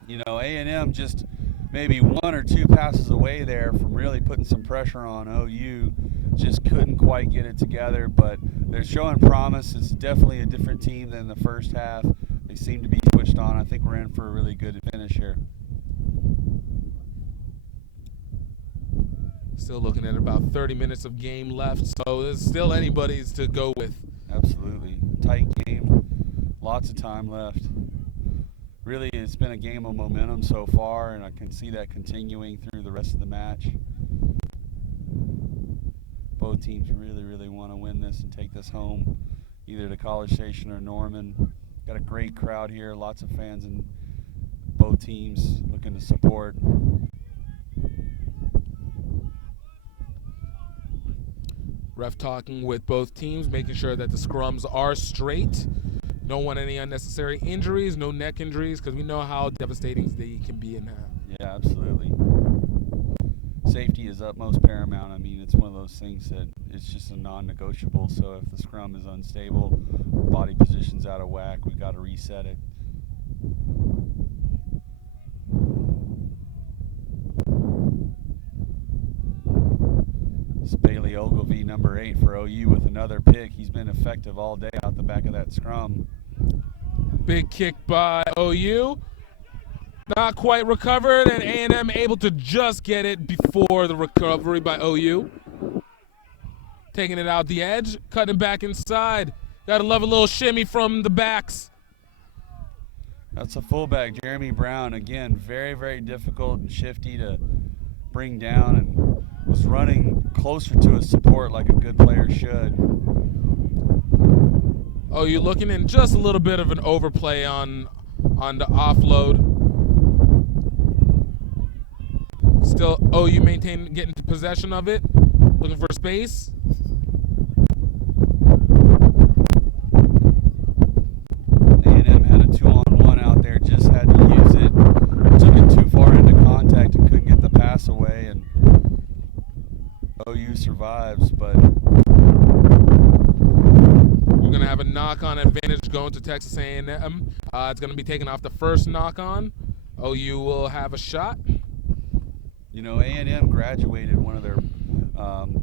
You know, A&M just maybe one or two passes away there from really putting some pressure on OU. Just couldn't quite get it together, but they're showing promise. It's definitely a different team than the first half. They seem to be switched on. I think we're in for a really good finish here. Still looking at about 30 minutes of game left, so there's still anybody's to go with. Absolutely. Tight game. Lots of time left. Really, it's been a game of momentum so far, and I can see that continuing through the rest of the match. Both teams really, really want to win this and take this home, either to College Station or Norman. Got a great crowd here, lots of fans in both teams looking to support. Ref talking with both teams, making sure that the scrums are straight. Don't want any unnecessary injuries, no neck injuries, because we know how devastating they can be in that. Yeah, absolutely. Safety is utmost paramount. I mean, it's one of those things that it's just a non-negotiable. So if the scrum is unstable, body position's out of whack, we've got to reset it. It's Bailey Ogilvie, number 8 for OU with another pick. He's been effective all day out the back of that scrum. Big kick by OU. Not quite recovered, and A&M able to just get it before the recovery by OU. Taking it out the edge, cutting back inside. Gotta love a little shimmy from the backs. That's a fullback, Jeremy Brown. Again, very, very difficult and shifty to bring down, and was running closer to his support like a good player should. Oh, you're looking in just a little bit of an overplay on the offload. Still, OU maintaining, getting to possession of it, looking for space. A&M had a 2-on-1 out there, just had to use it. Took it too far into contact and couldn't get the pass away, and OU survives, but we're going to have a knock-on advantage going to Texas A&M. It's going to be taken off the first knock-on. OU will have a shot. You know, A&M graduated one of their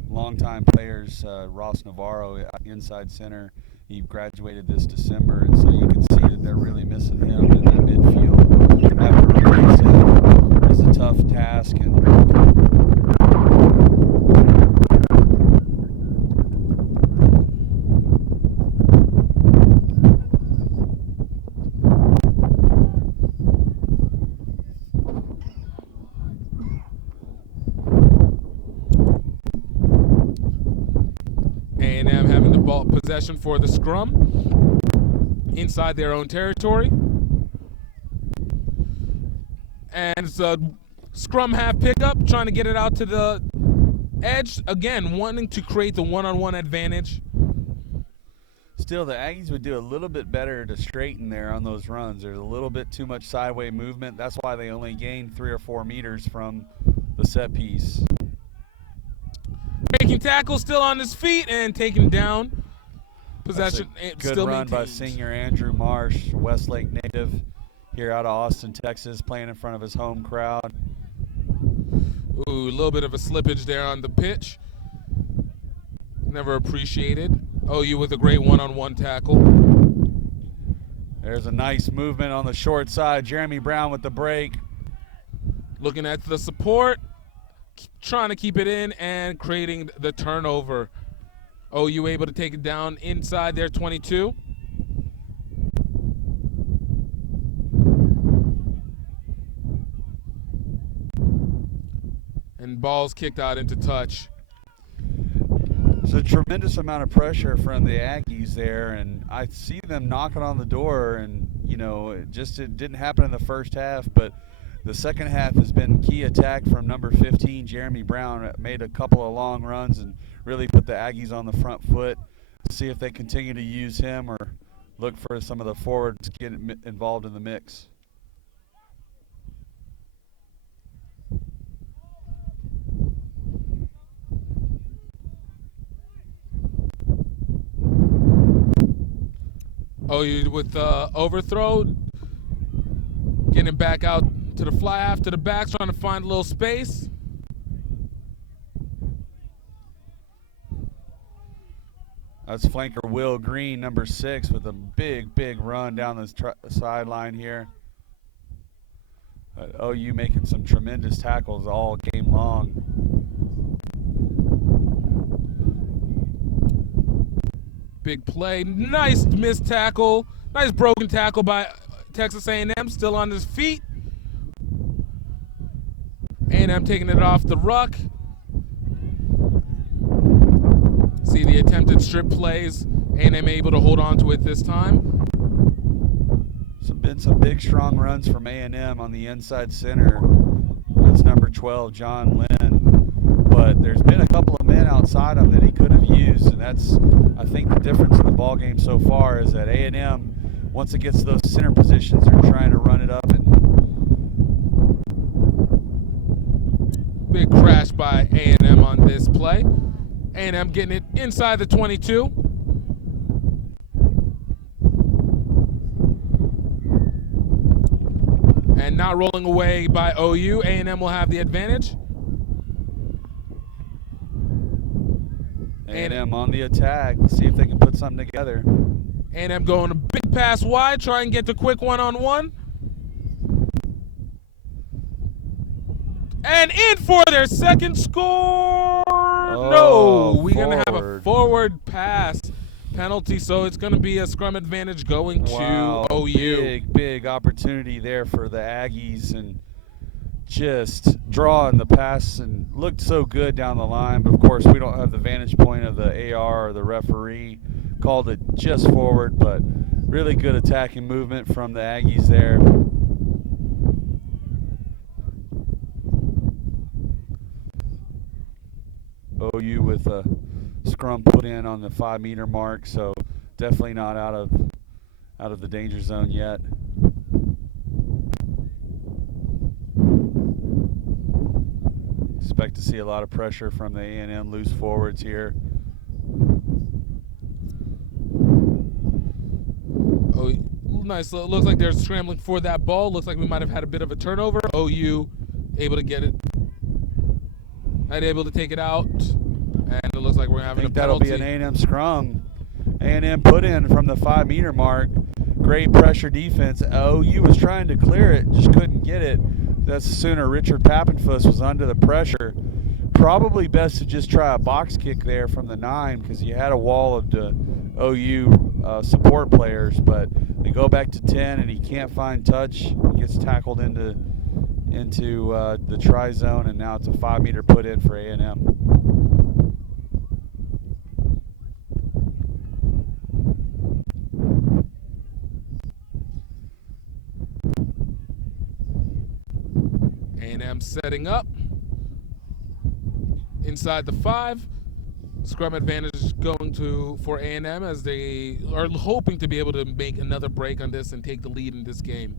longtime players, Ross Navarro, inside center. He graduated this December, and so you can see that they're really missing him in the midfield. Having to replace him is a tough task, and A&M having the ball possession for the scrum inside their own territory. And it's a scrum half pickup, trying to get it out to the edge. Again, wanting to create the one-on-one advantage. Still, the Aggies would do a little bit better to straighten there on those runs. There's a little bit too much sideway movement. That's why they only gained 3 or 4 meters from the set piece. Making tackle, still on his feet and taken down. Possession Good still run by maintained. senior Andrew Marsh, Westlake native, here out of Austin, Texas, playing in front of his home crowd. Ooh, a little bit of a slippage there on the pitch. Never appreciated. OU with a great one-on-one tackle. There's a nice movement on the short side. Jeremy Brown with the break. Looking at the support, trying to keep it in and creating the turnover. OU able to take it down inside their 22. And ball's kicked out into touch. It's a tremendous amount of pressure from the Aggies there, and I see them knocking on the door, and, you know, it didn't happen in the first half, but the second half has been key attack from number 15, Jeremy Brown. Made a couple of long runs and really put the Aggies on the front foot. See if they continue to use him or look for some of the forwards to get involved in the mix. OU with the overthrow, getting back out to the fly half to the back, trying to find a little space. That's flanker Will Green, number 6, with a big run down the sideline here. OU making some tremendous tackles all game long. Big play, nice missed tackle, nice broken tackle by Texas A&M, still on his feet. A&M taking it off the ruck. See the attempted strip plays. A&M able to hold on to it this time. Been some big strong runs from A&M on the inside center. That's number 12, John Lynn. But there's been a couple of men outside him that he could have used, and that's, I think, the difference in the ball game so far is that A&M, once it gets to those center positions, they're trying to run it up. And big crash by A&M on this play. A&M getting it inside the 22. And not rolling away by OU. A&M will have the advantage. A&M on the attack. Let's see if they can put something together. A&M going a big pass wide, try and get the quick one-on-one. And in for their second score. No, we're going to have a forward pass penalty, so it's going to be a scrum advantage going to OU. Big opportunity there for the Aggies, and just drawing the pass and looked so good down the line. But, of course, we don't have the vantage point of the AR or the referee. Called it just forward, but really good attacking movement from the Aggies there. OU with a scrum put in on the 5-meter mark, so definitely not out of the danger zone yet. Expect to see a lot of pressure from the A&M loose forwards here. Oh, nice. Looks like they're scrambling for that ball. Looks like we might have had a bit of a turnover. OU able to get it. Not able to take it out. And it looks like we're having a penalty. That'll be an A&M scrum. A&M put in from the 5-meter mark. Great pressure defense. OU was trying to clear it, just couldn't get it. That's sooner Richard Pappenfuss was under the pressure. Probably best to just try a box kick there from the 9 because you had a wall of the OU support players, but they go back to 10 and he can't find touch. He gets tackled into the try zone, and now it's a 5-meter put in for A&M. A&M setting up inside the 5. Scrum advantage going for A&M as they are hoping to be able to make another break on this and take the lead in this game,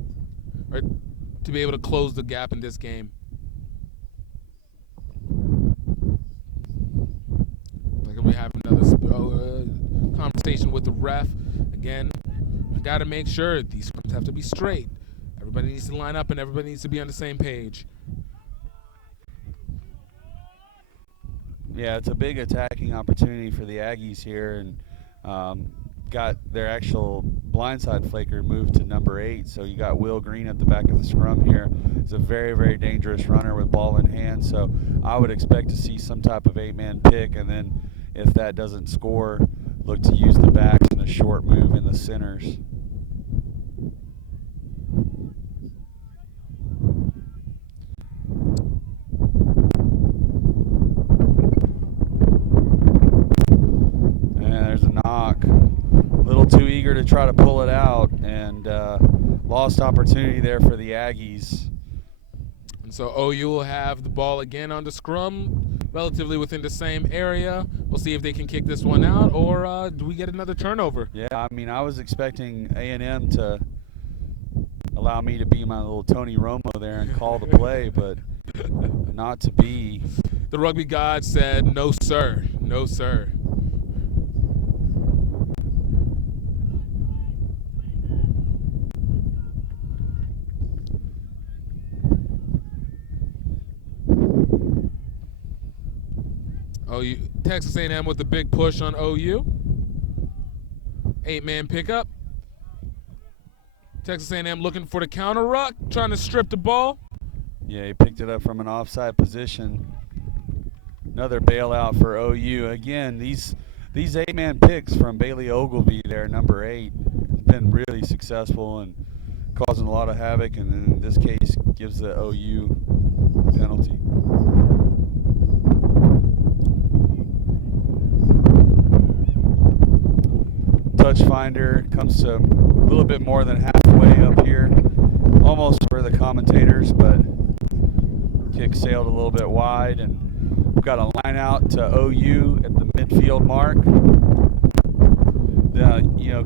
or to be able to close the gap in this game. Like we have another conversation with the ref. Again, we got to make sure these scrums have to be straight. Everybody needs to line up and everybody needs to be on the same page. Yeah, it's a big attacking opportunity for the Aggies here, and got their actual blindside flaker moved to number 8. So you got Will Green at the back of the scrum here. He's a very, very dangerous runner with ball in hand. So I would expect to see some type of 8-man pick, and then if that doesn't score, look to use the backs and a short move in the centers. Knock. A little too eager to try to pull it out, and lost opportunity there for the Aggies. And so OU will have the ball again on the scrum, relatively within the same area. We'll see if they can kick this one out, or do we get another turnover? Yeah, I mean, I was expecting A&M to allow me to be my little Tony Romo there and call the play, but not to be. The rugby god said, no, sir. No, sir. OU, Texas A&M with the big push on OU. 8-man pickup. Texas A&M looking for the counter ruck, trying to strip the ball. Yeah, he picked it up from an offside position. Another bailout for OU. Again, these 8-man picks from Bailey Ogilvy there, number 8, has been really successful and causing a lot of havoc, and in this case gives the OU penalty. Touch finder comes to a little bit more than halfway up here, almost for the commentators, but kick sailed a little bit wide, and we've got a line out to OU at the midfield mark.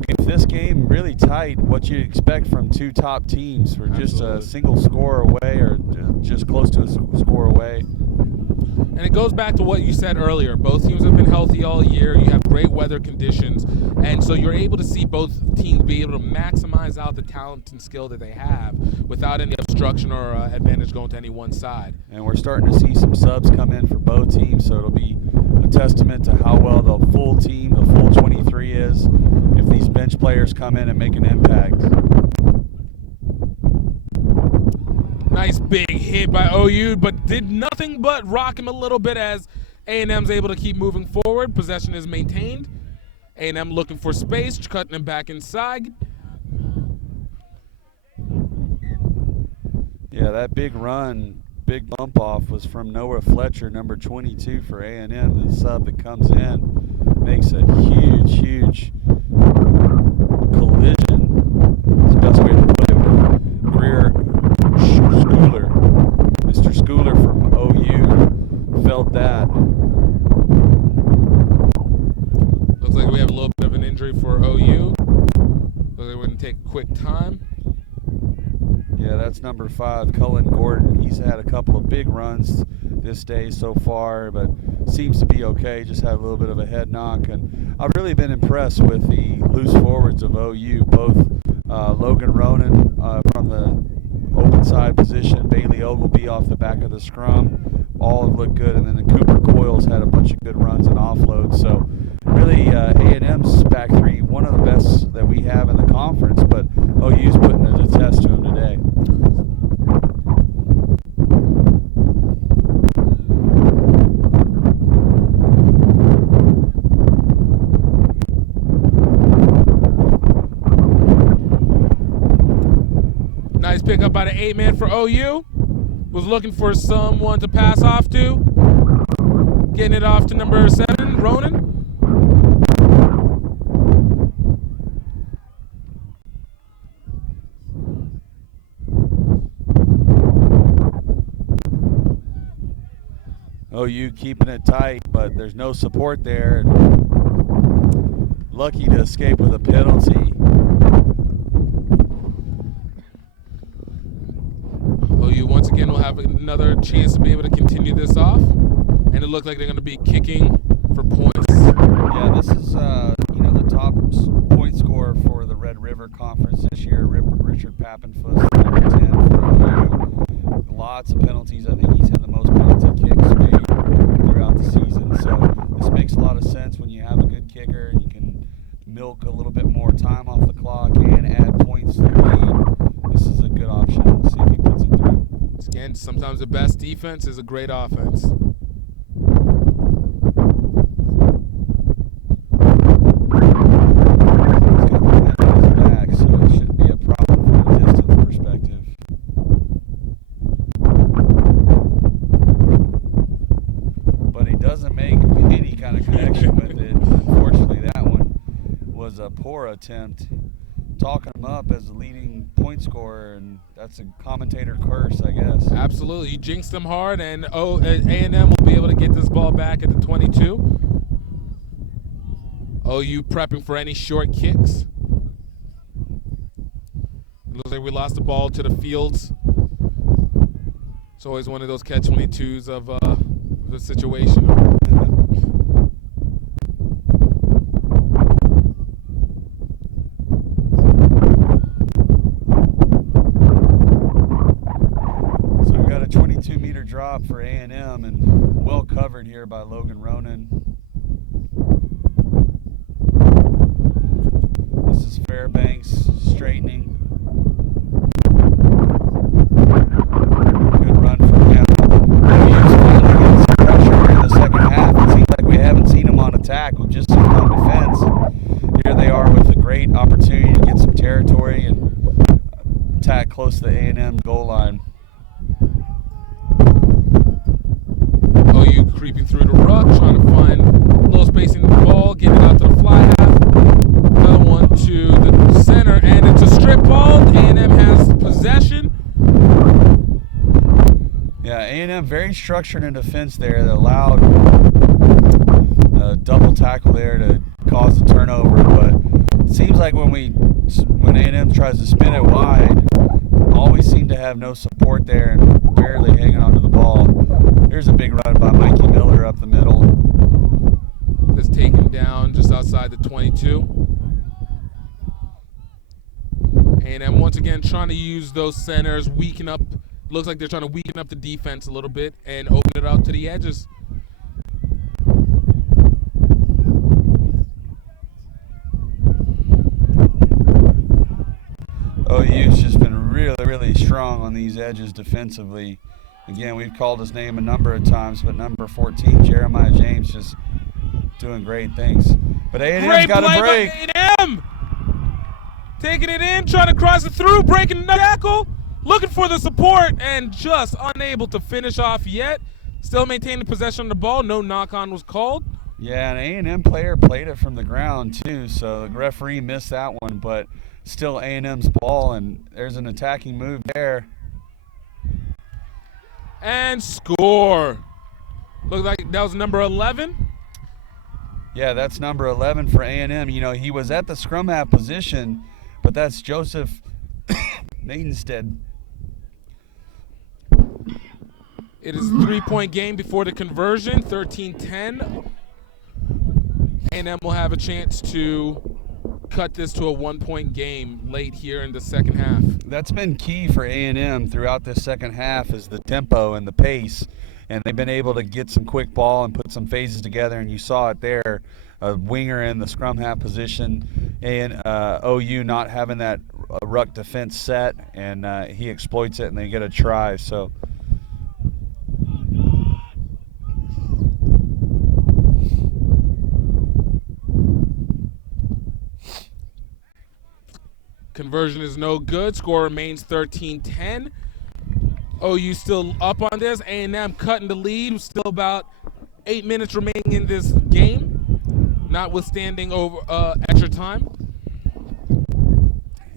If this game really tight, what you'd expect from two top teams. We're just a single score away, or just close to a score away. And it goes back to what you said earlier. Both teams have been healthy all year. You have great weather conditions. And so you're able to see both teams be able to maximize out the talent and skill that they have without any obstruction or advantage going to any one side. And we're starting to see some subs come in for both teams, so it'll be a testament to how well the full team, the full 23 is, if these bench players come in and make an impact. Nice big hit by OU, but did nothing but rock him a little bit as A&M's able to keep moving forward. Possession is maintained. A&M looking for space, cutting him back inside. Yeah, that big run, big bump off was from Noah Fletcher, number 22 for A&M. The sub that comes in makes a huge collision. That's the best way to put it with Greer Schooler. Mr. Schooler from OU felt that. Looks like we have a little bit of an injury for OU. Looks like we're going to take a quick time. Yeah, that's number 5, Cullen Gordon. He's had a couple of big runs this day so far, but seems to be okay. Just had a little bit of a head knock. And I've really been impressed with the loose forwards of OU, both Logan Ronan from the open side position, Bailey Ogilvy off the back of the scrum. All have looked good, and then the Cooper Coyles had a bunch of good runs and offloads. So really, A&M's back three, one of the best that we have in the conference, but OU's putting it to test to him today. Nice pickup by the 8-man for OU. Was looking for someone to pass off to. Getting it off to number 7, Ronan. OU keeping it tight, but there's no support there. And lucky to escape with a penalty. OU once again will have another chance to be able to continue this off, and it looks like they're going to be kicking for points. Yeah, this is the top point scorer for the Red River Conference this year. Richard Pappenfuss, number 10 for OU. Lots of penalties. I think he's had the most penalty kicks made throughout the season. So this makes a lot of sense when you have a good kicker. You can milk a little bit more time off the clock and add points to the lead. This is a good option. See if he puts it through. Again, sometimes the best defense is a great offense. A poor attempt, talking him up as the leading point scorer, and that's a commentator curse, I guess. Absolutely. You jinxed them hard, and A&M will be able to get this ball back at the 22. OU prepping for any short kicks. Looks like we lost the ball to the fields. It's always one of those catch-22s of the situation. Drop for A&M and well covered here by Logan Ronan. This is Fairbanks straightening. Good run from him. He's finally getting some pressure in the second half. It seems like we haven't seen him on attack. We've just seen him on defense. Here they are with a great opportunity to get some territory and attack close to the A&M goal line. OU creeping through the ruck, trying to find a little spacing in the ball, getting it out to the fly half. Another one to the center, and it's a strip ball. A&M has possession. Yeah, A&M very structured in defense there. That allowed a double tackle there to cause the turnover. But it seems like when A&M tries to spin it wide, always seem to have no support there and barely hanging onto the ball. Here's a big run by Mikey Miller up the middle. That's taken down just outside the 22. A&M once again trying to use those centers, weaken up. Looks like they're trying to weaken up the defense a little bit and open it out to the edges. OU's just been really strong on these edges defensively. Again, we've called his name a number of times, but number 14, Jeremiah James, just doing great things. But A&M's got a break. A&M taking it in, trying to cross it through, breaking the tackle, looking for the support, and just unable to finish off yet. Still maintaining possession of the ball. No knock-on was called. Yeah, an A&M player played it from the ground too, so the referee missed that one, but still A&M's ball, and there's an attacking move there. And score. Looks like that was number 11. Yeah, that's number 11 for A&M. You know, he was at the scrum half position, but that's Joseph Maidenstead. It is a 3-point game before the conversion, 13-10. A&M will have a chance to cut this to a 1-point game late here in the second half. That's been key for A&M throughout this second half is the tempo and the pace, and they've been able to get some quick ball and put some phases together, and you saw it there, a winger in the scrum half position, and OU not having that ruck defense set, and he exploits it, and they get a try. So conversion is no good. Score remains 13-10. OU still up on this. A&M cutting the lead. Still about 8 minutes remaining in this game, notwithstanding over extra time.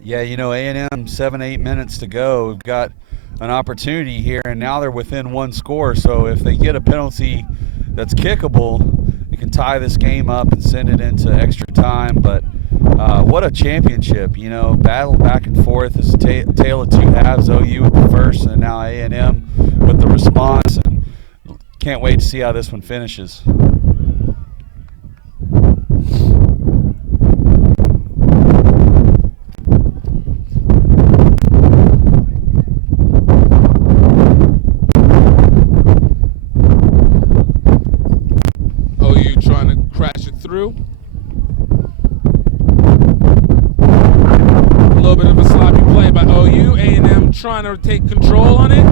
Yeah, you know, A&M 7-8 minutes to go. We've got an opportunity here, and now they're within one score. So if they get a penalty that's kickable, it can tie this game up and send it into extra time. But what a championship, you know, battle back and forth. It's a tale of two halves, OU with the first and now A&M with the response, and can't wait to see how this one finishes. OU trying to crash it through. A little bit of a sloppy play by OU. A&M trying to take control on it.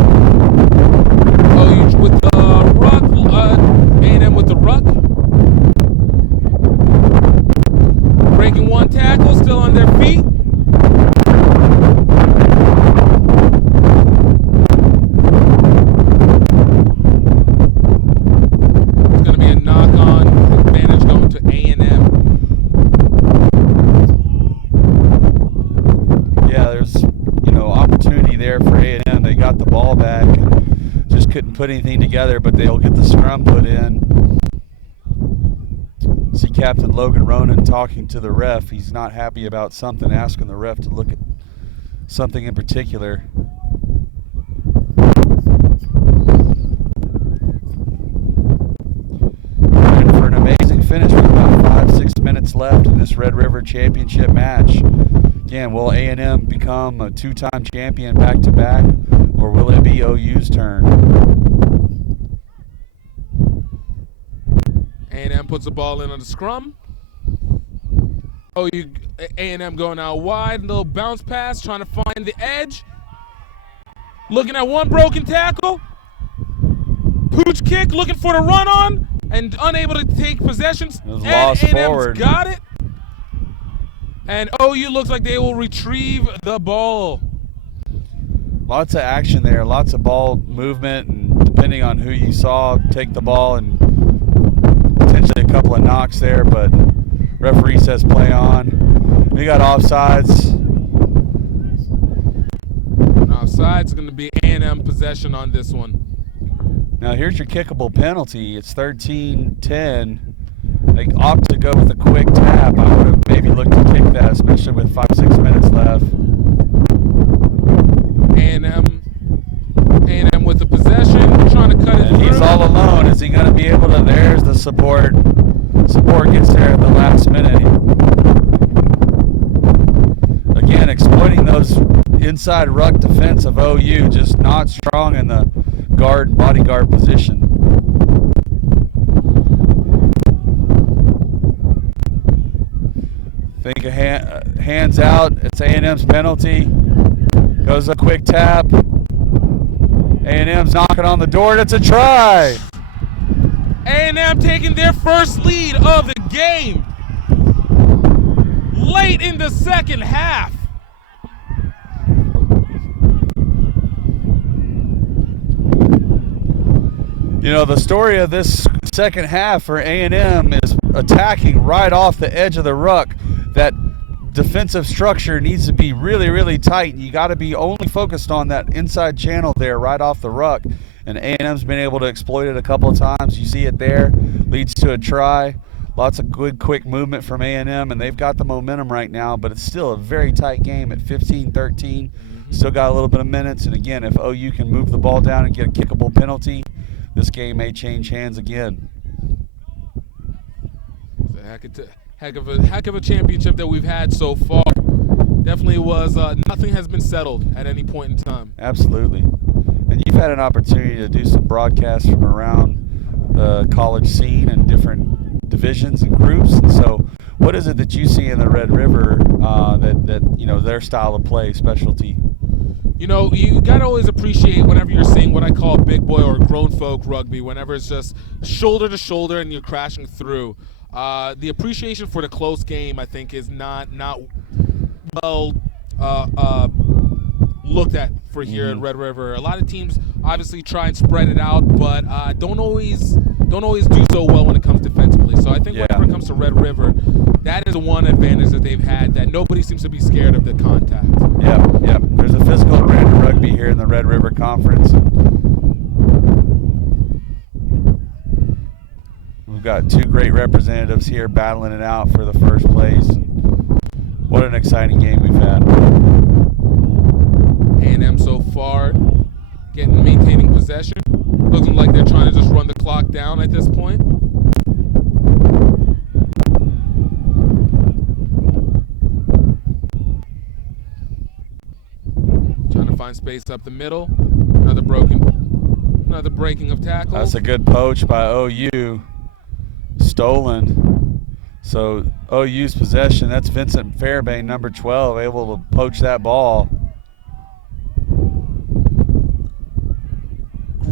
OU with the ruck. A&M with the ruck. Breaking one tackle, still on their feet. It's going to be a knock-on advantage going to A&M. Yeah, there's, you know, opportunity there for A&M. They got the ball back and just couldn't put anything together, but they'll get the scrum put in. See Captain Logan Ronan talking to the ref. He's not happy about something, asking the ref to look at something in particular. And for an amazing finish with about 5-6 minutes left in this Red River Championship match. Again, will A&M become a two-time champion back-to-back, or will it be OU's turn? A&M puts the ball in on the scrum. A&M going out wide. Little bounce pass, trying to find the edge. Looking at one broken tackle. Pooch kick, looking for the run on, and unable to take possessions. It was lost forward. A&M's got it. And OU looks like they will retrieve the ball. Lots of action there, lots of ball movement, and depending on who you saw take the ball, and potentially a couple of knocks there, but referee says play on. We got offsides. Offside's going to be A&M possession on this one. Now here's your kickable penalty. It's 13-10. They opt to go with a quick tap. I would have maybe looked to kick that, especially with 5-6 minutes left. A&M with the possession, trying to cut it through. He's all alone. Is he going to be able to? There's the support. Support gets there at the last minute. Again, exploiting those inside ruck defense of OU, just not strong in the guard and bodyguard position. Think a hands out. It's A&M's penalty. Goes a quick tap. A&M's knocking on the door. It's a try. A&M taking their first lead of the game late in the second half. You know, the story of this second half for A&M is attacking right off the edge of the ruck. That defensive structure needs to be really, really tight. You got to be only focused on that inside channel there right off the ruck. And A&M's been able to exploit it a couple of times. You see it there. Leads to a try. Lots of good, quick movement from A&M, and they've got the momentum right now, but it's still a very tight game at 15-13. Still got a little bit of minutes, and again, if OU can move the ball down and get a kickable penalty, this game may change hands again. It's a heck of a championship that we've had so far. Definitely was. Nothing has been settled at any point in time. Absolutely. And you've had an opportunity to do some broadcasts from around the college scene and different divisions and groups. And so, what is it that you see in the Red River that you know their style of play, specialty? You know, you gotta always appreciate whenever you're seeing what I call big boy or grown folk rugby. Whenever it's just shoulder to shoulder and you're crashing through. The appreciation for the close game, I think, is not well looked at for here at Red River. A lot of teams obviously try and spread it out, but don't always don't always do so well when it comes defensively. So I think whenever it comes to Red River, that is one advantage that they've had, that nobody seems to be scared of the contact. Yep. There's a physical brand of rugby here in the Red River Conference. We've got two great representatives here battling it out for the first place. What an exciting game we've had. A&M so far maintaining possession. Looking like they're trying to just run the clock down at this point. Trying to find space up the middle. Another breaking of tackles. That's a good poach by OU. Stolen. So OU's possession, that's Vincent Fairbairn, number 12, able to poach that ball.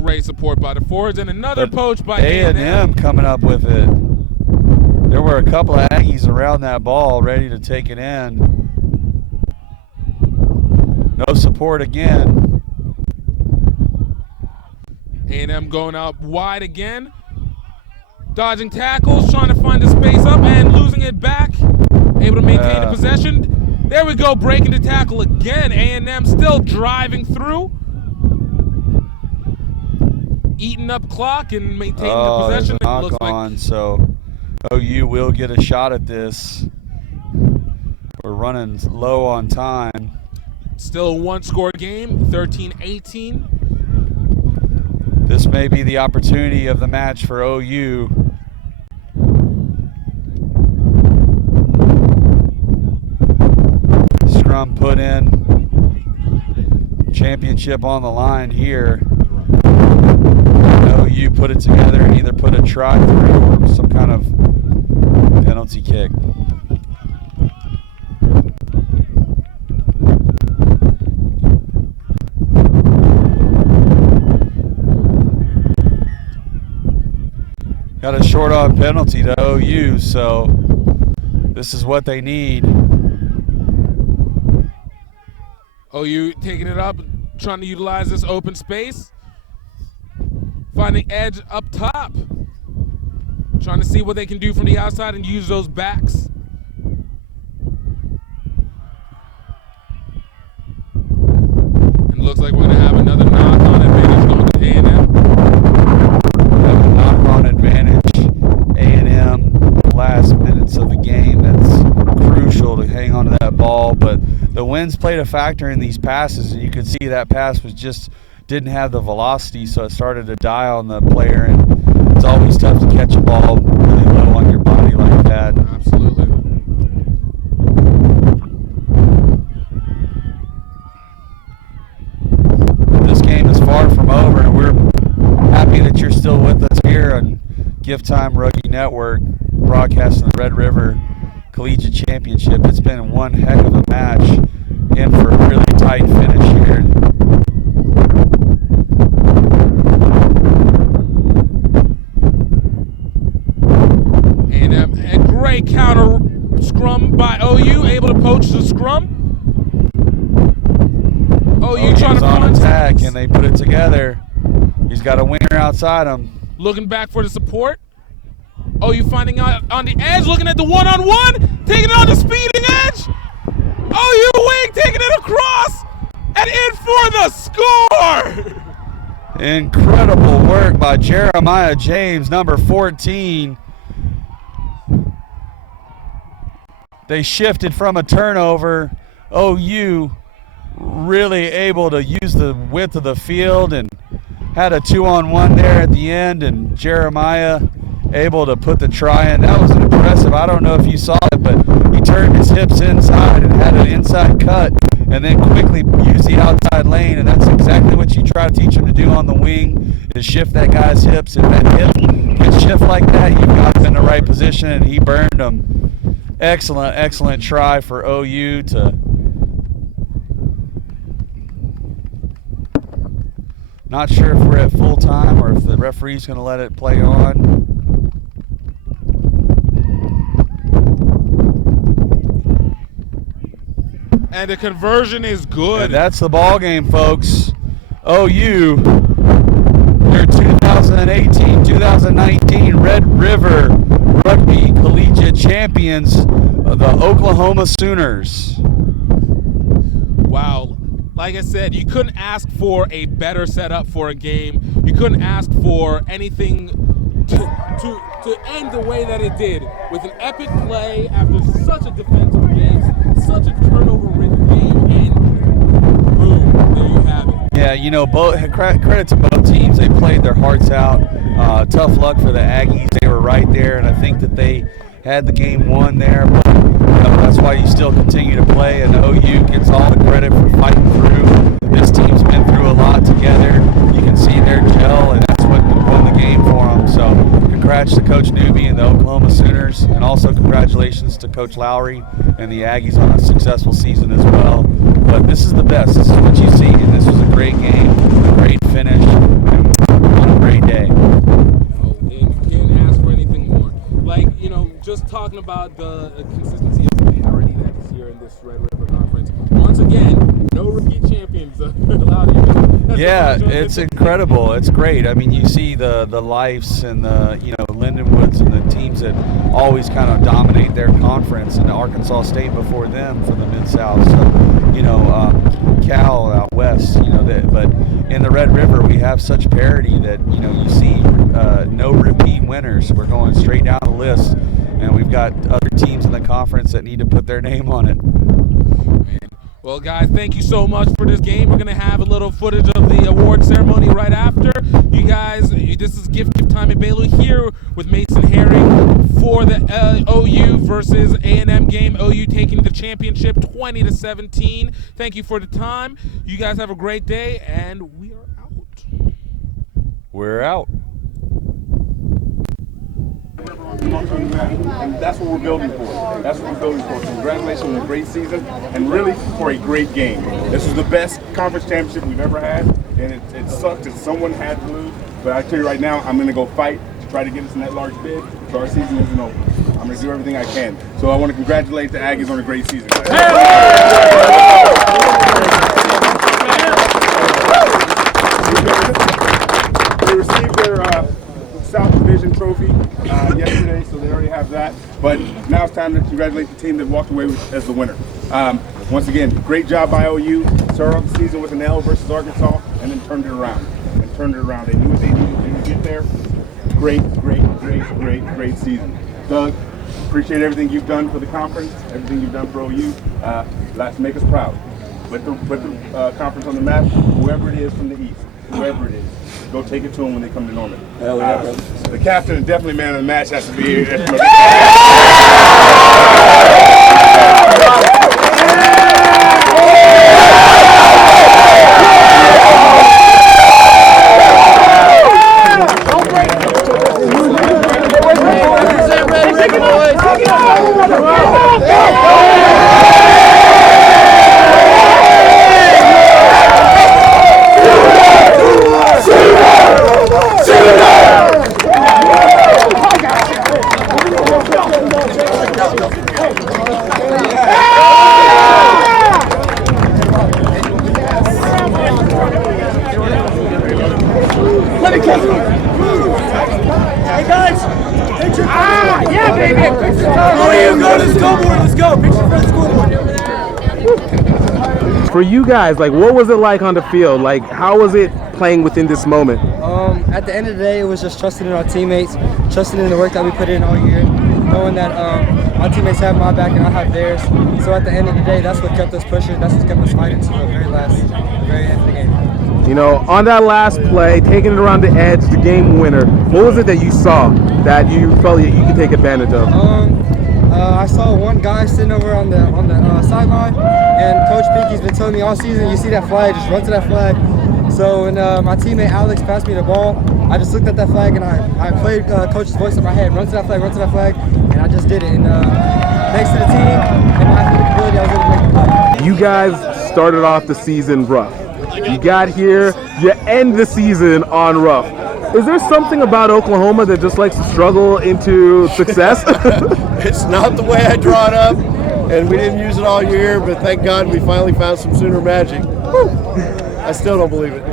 Great support by the forwards, and another poach by A&M coming up with it. There were a couple of Aggies around that ball ready to take it in. No support again. A&M going out wide again. Dodging tackles, trying to find the space up and losing it back. Able to maintain the possession. There we go, breaking the tackle again. A&M still driving through. Eating up clock and maintaining the possession. There's a knock on, so OU will get a shot at this. We're running low on time. Still a one-score game, 13-18. This may be the opportunity of the match for OU. Scrum put in. Championship on the line here. OU put it together and either put a try through or some kind of penalty kick. Got a short on penalty to OU, so this is what they need. OU taking it up, trying to utilize this open space. Finding edge up top. Trying to see what they can do from the outside and use those backs. And it looks like we're going to have another knock-on advantage going to A&M. Have a knock-on advantage. A&M, last minutes of the game. That's crucial to hang on to that ball. But the winds played a factor in these passes, and you could see that pass was just didn't have the velocity, so it started to die on the player, and it's always tough to catch a ball really low on your body like that. Absolutely. This game is far from over, and we're happy that you're still with us here on GiftTime Rugby Network, broadcasting the Red River Collegiate Championship. It's been one heck of a match, and for a really tight finish here. A great counter scrum by OU, able to poach the scrum. OU trying to on attack, and they put it together. He's got a winger outside him. Looking back for the support. OU finding out on the edge, looking at the one-on-one, taking it on the speeding edge. OU wing taking it across and in for the score. Incredible work by Jeremiah James, number 14. They shifted from a turnover. OU really able to use the width of the field and had a 2-on-1 there at the end, and Jeremiah able to put the try in. That was impressive. I don't know if you saw it, but he turned his hips inside and had an inside cut and then quickly used the outside lane, and that's exactly what you try to teach him to do on the wing, is shift that guy's hips. If that hip can shift like that, you've got him in the right position, and he burned him. Excellent try for OU to not sure if we're at full time or if the referee's going to let it play on. And the conversion is good. And that's the ball game, folks. OU, their 2000 2018-2019 Red River Rugby Collegiate Champions, the Oklahoma Sooners. Wow. Like I said, you couldn't ask for a better setup for a game. You couldn't ask for anything to end the way that it did, with an epic play after such a defensive game, such a turnover-ridden game, and boom, there you have it. Yeah, you know, credit to both teams. They played their hearts out. Tough luck for the Aggies. They were right there, and I think that they had the game won there. But that's why you still continue to play, and OU gets all the credit for fighting through. This team's been through a lot together. You can see their gel, and that's what won the game for them. So congrats to Coach Newby and the Oklahoma Sooners, and also congratulations to Coach Lowry and the Aggies on a successful season as well. But this is the best. This is what you see, and this was a great game, a great finish, and on a great day. And you can't ask for anything more. Like, you know, just talking about the consistency of parity that's here in this Red River Conference. Once again, no repeat champions allowed. Yeah, it's incredible. It's great. I mean, you see the Lifes and the, you know, Lindenwoods and the teams that always kind of dominate their conference, and Arkansas State before them for the Mid-South. So, you know, Cal out west, you know, but in the Red River we have such parity that, you know, you see no repeat winners. We're going straight down the list, and we've got other teams in the conference that need to put their name on it. Well, guys, thank you so much for this game. We're going to have a little footage of the award ceremony right after. You guys, this is GiftTime in Baylor here with Mason Herring for the OU versus A&M game. OU taking the championship 20-17. Thank you for the time. You guys have a great day, and we are out. We're out. And that's what we're building for. That's what we're building for. So congratulations on a great season, and really for a great game. This was the best conference championship we've ever had, and it sucked that someone had to lose. But I tell you right now, I'm going to go fight to try to get us in that large bid. So our season isn't over. I'm going to do everything I can. So I want to congratulate the Aggies on a great season. They received their South Division trophy yesterday, so they already have that. But now it's time to congratulate the team that walked away as the winner. Once again, great job by OU. Started off the season with an L versus Arkansas, and then turned it around. They knew what they needed to do to get there. Great season. Doug, appreciate everything you've done for the conference, everything you've done for OU. Let's make us proud. Put the conference on the map, whoever it is from the East, whoever it is. Go take it to them when they come to Norman. The captain and definitely man of the match has to be here. For you guys, like, what was it like on the field? Like, how was it playing within this moment? At the end of the day, it was just trusting in our teammates, trusting in the work that we put in all year, knowing that my teammates have my back and I have theirs. So at the end of the day, that's what kept us pushing. That's what kept us fighting to the very end of the game. You know, on that last play, taking it around the edge, the game winner, what was it that you saw that you felt you could take advantage of? I saw one guy sitting over on the sideline, and Coach Peaky's been telling me all season, you see that flag, just run to that flag. So when my teammate Alex passed me the ball, I just looked at that flag and I played Coach's voice in my head, run to that flag, and I just did it. And thanks to the team and my athletic ability, I was able to make the play. You guys started off the season rough. You got here, you end the season on rough. Is there something about Oklahoma that just likes to struggle into success? It's not the way I draw it up, and we didn't use it all year, but thank God we finally found some Sooner magic. Woo. I still don't believe it.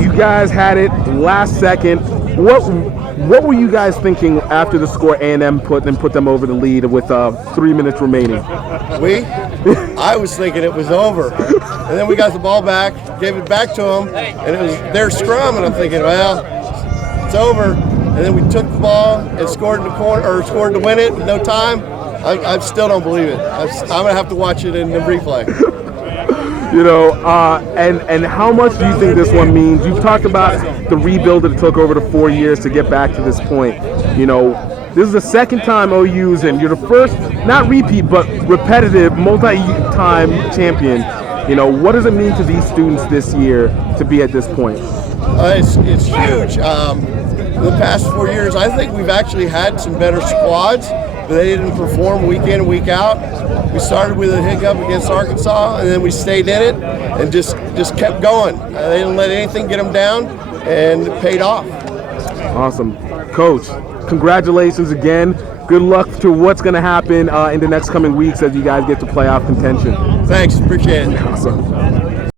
You guys had it last second, What were you guys thinking after the score A&M put them over the lead with 3 minutes remaining? I was thinking it was over, and then we got the ball back, gave it back to them, and it was their scrum, and I'm thinking, well, it's over. And then we took the ball and scored in the corner, or scored to win it with no time. I still don't believe it. I'm gonna have to watch it in the replay. You know, and how much do you think this one means? You've talked about the rebuild that it took over the 4 years to get back to this point. You know, this is the second time OU's in. You're the first, not repeat, but repetitive, multi-time champion. You know, what does it mean to these students this year to be at this point? It's huge. The past 4 years, I think we've actually had some better squads, but they didn't perform week in and week out. We started with a hiccup against Arkansas, and then we stayed in it and just kept going. They didn't let anything get them down, and it paid off. Awesome. Coach, congratulations again. Good luck to what's going to happen in the next coming weeks as you guys get to playoff contention. Thanks. Appreciate it. Awesome.